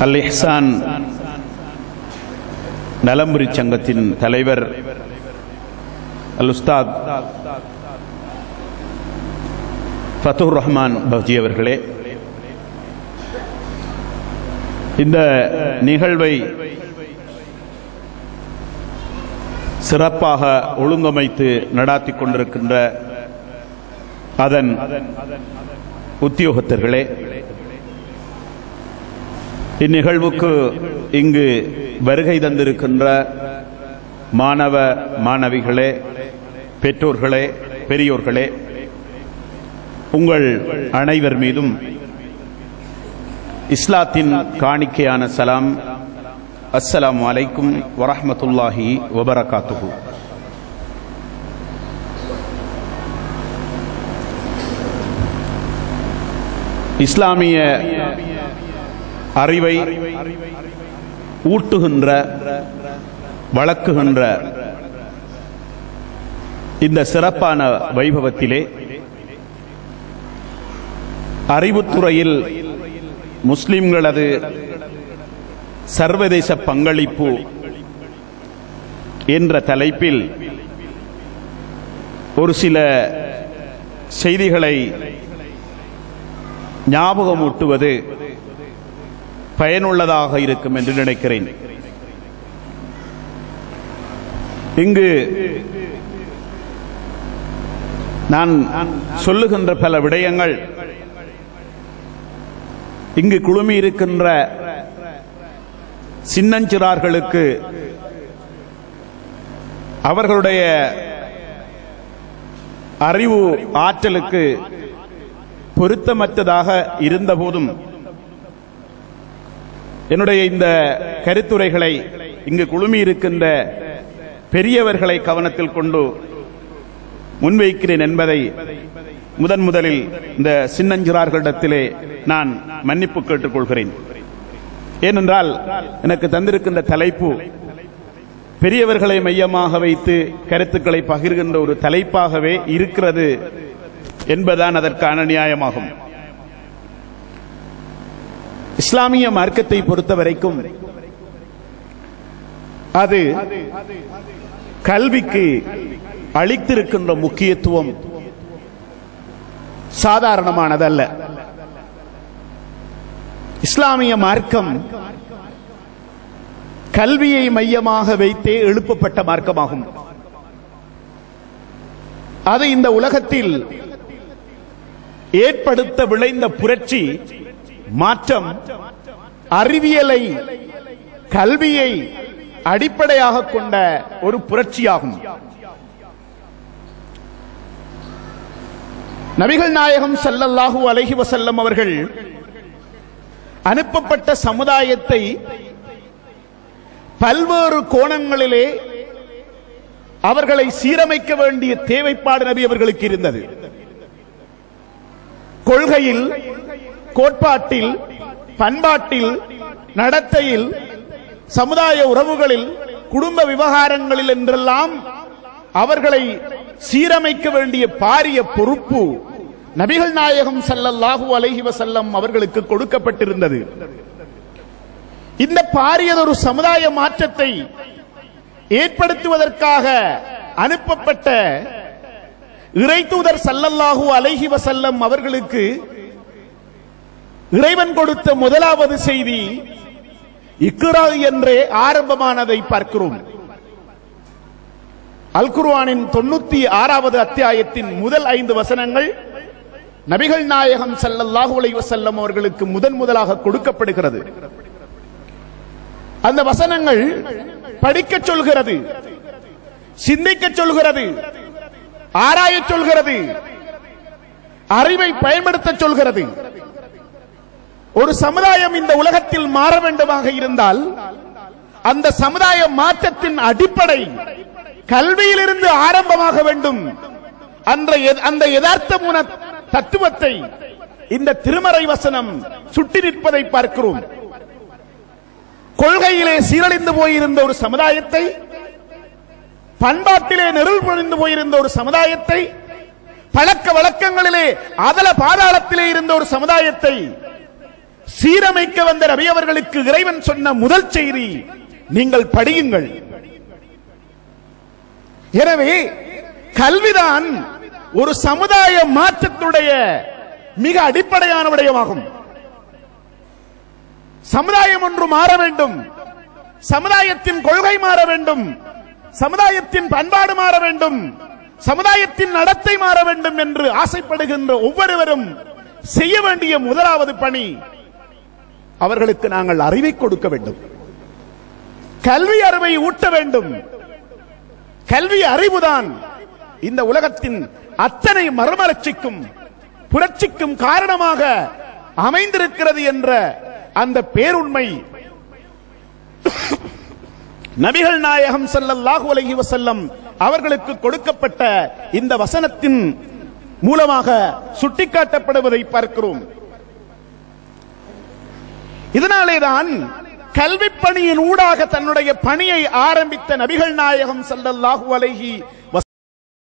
அல் இஹ்சான் நலம்புரி சங்கத்தின் தலைவர் அல் உஸ்தாத் ஃபத்துர் ரஹ்மான் பவ்ஜி அவர்களே, இந்த நிகழ்வை சிறப்பாக ஒழுங்கமைத்து நடாத்தி கொண்டிருக்கின்ற அதன் உத்தியோகத்தர்களே, இந்நிகழ்வுக்கு இங்கு வருகை தந்திருக்கின்ற மாணவ மாணவிகளே, பெற்றோர்களே, பெரியோர்களே, உங்கள் அனைவர் மீதும் இஸ்லாத்தின் காணிக்கையான சலாம், அஸ்ஸலாமு அலைக்கும் வரஹ்மத்துல்லாஹி வபரகாத்துஹு. இஸ்லாமிய அறிவை ஊட்டுகின்ற, வளர்க்குகின்ற இந்த சிறப்பான வைபவத்திலே அறிவுத்துறையில் முஸ்லிம்களது சர்வதேச பங்களிப்பு என்ற தலைப்பில் ஒரு சில செய்திகளை ஞாபகமூட்டுவது பயனுள்ளதாக இருக்கும் என்று நினைக்கிறேன். இங்கு நான் சொல்லுகின்ற பல விடயங்கள் இங்கு குழுமி இருக்கின்ற சின்னஞ்சிறார்களுக்கு அவர்களுடைய அறிவு ஆற்றலுக்கு பொருத்தமற்றதாக இருந்தபோதும் என்னுடைய இந்த கருத்துரைகளை இங்கு குழுமி இருக்கின்ற பெரியவர்களை கவனத்தில் கொண்டு முன்வைக்கிறேன் என்பதை முதலில் இந்த சின்னஞ்சிறார்களிடத்திலே நான் மன்னிப்பு கேட்டுக்கொள்கிறேன். ஏனென்றால் எனக்கு தந்திருக்கின்ற தலைப்பு பெரியவர்களை மையமாக வைத்து கருத்துக்களை பகிர்கின்ற ஒரு தலைப்பாகவே இருக்கிறது என்பதுதான் அதற்கான நியாயமாகும். இஸ்லாமிய மார்க்கத்தை பொறுத்தவரைக்கும் அது கல்விக்கு அளித்திருக்கின்ற முக்கியத்துவம் சாதாரணமானதல்ல. இஸ்லாமிய மார்க்கம் கல்வியை மையமாக வைத்தே எழுப்பப்பட்ட மார்க்கமாகும். அது இந்த உலகத்தில் ஏற்படுத்த விளைந்த புரட்சி, மாற்றம், அறிவியலை, கல்வியை அடிப்படையாக கொண்ட ஒரு புரட்சியாகும். நபிகள் நாயகம் ஸல்லல்லாஹு அலைஹி வஸல்லம் அவர்கள் அனுப்பப்பட்ட சமுதாயத்தை பல்வேறு கோணங்களிலே அவர்களை சீரமைக்க வேண்டிய தேவைப்பாடு நபி அவர்களுக்கு இருந்தது. கொள்கையில், கோட்பாட்டில், பண்பாட்டில், நடத்தையில், சமுதாய உறவுகளில், குடும்ப விவகாரங்களில் என்றெல்லாம் அவர்களை சீரமைக்க வேண்டிய பாரிய பொறுப்பு நபிகள் நாயகம் ஸல்லல்லாஹு அலைஹி வஸல்லம் அவர்களுக்கு கொடுக்கப்பட்டிருந்தது. இந்த பாரியதொரு சமுதாய மாற்றத்தை ஏற்படுத்துவதற்காக அனுப்பப்பட்ட இறைத்தூதர் ஸல்லல்லாஹு அலைஹி வஸல்லம் அவர்களுக்கு இறைவன் கொடுத்த முதலாவது செய்தி இக்ரா என்றே ஆரம்பமானதை பார்க்கிறோம். அல் குர்ஆனின் 96வது அத்தியாயத்தின் முதல் 5 வசனங்கள் நபிகள் நாயகம் ஸல்லல்லாஹு அலைஹி வஸல்லம் அவர்களுக்கு முதலாக கொடுக்கப்படுகிறது. அந்த வசனங்கள் படிக்க சொல்கிறது, சிந்திக்க சொல்கிறது, ஆராய சொல்கிறது, அறிவை பயன்படுத்த சொல்கிறது. ஒரு சமுதாயம் இந்த உலகத்தில் மாற வேண்டுமாக இருந்தால் அந்த சமுதாய மாற்றத்தின் அடிப்படை கல்வியிலிருந்து ஆரம்பமாக வேண்டும். அந்த யதார்த்தமான தத்துவத்தை இந்த திருமறை வசனம் சுட்டி நிற்பதை பார்க்கிறோம். கொள்கையிலே சீரழிந்து போயிருந்த ஒரு சமுதாயத்தை, பண்பாட்டிலே நெருள் பொழிந்து போயிருந்த ஒரு சமுதாயத்தை, பழக்க வழக்கங்களிலே அதல பாதாளத்திலே இருந்த ஒரு சமுதாயத்தை சீரமைக்க வந்த நபி அவர்களுக்கு இறைவன் சொன்ன முதல் செய்தி, நீங்கள் படியுங்கள். எனவே கல்விதான் ஒரு சமுதாய மாற்றத்துடைய மிக அடிப்படையான விடயமாகும். சமுதாயம் ஒன்று மாற வேண்டும், சமுதாயத்தின் கொள்கை மாற வேண்டும், சமுதாயத்தின் பண்பாடு மாற வேண்டும், சமுதாயத்தின் நடத்தை மாற வேண்டும் என்று ஆசைப்படுகின்ற ஒவ்வொருவரும் செய்ய வேண்டிய முதலாவது பணி, அவர்களுக்கு நாங்கள் அறிவை கொடுக்க வேண்டும். கல்வி அறிவை ஊட்ட வேண்டும். கல்வி அறிவுதான் இந்த உலகத்தின் அத்தனை மறுமலர்ச்சிக்கும் புரட்சிக்கும் காரணமாக அமைந்திருக்கிறது என்ற அந்த பேருண்மை நபிகள் நாயகம் ஸல்லல்லாஹு அலைஹி வஸல்லம் அவர்களுக்கு கொடுக்கப்பட்ட இந்த வசனத்தின் மூலமாக சுட்டிக்காட்டப்படுவதை பார்க்கிறோம். இதனாலேதான் கல்வி பணியின் ஊடாக தன்னுடைய பணியை ஆரம்பித்த நபிகள் நாயகம் ஸல்லல்லாஹு அலைஹி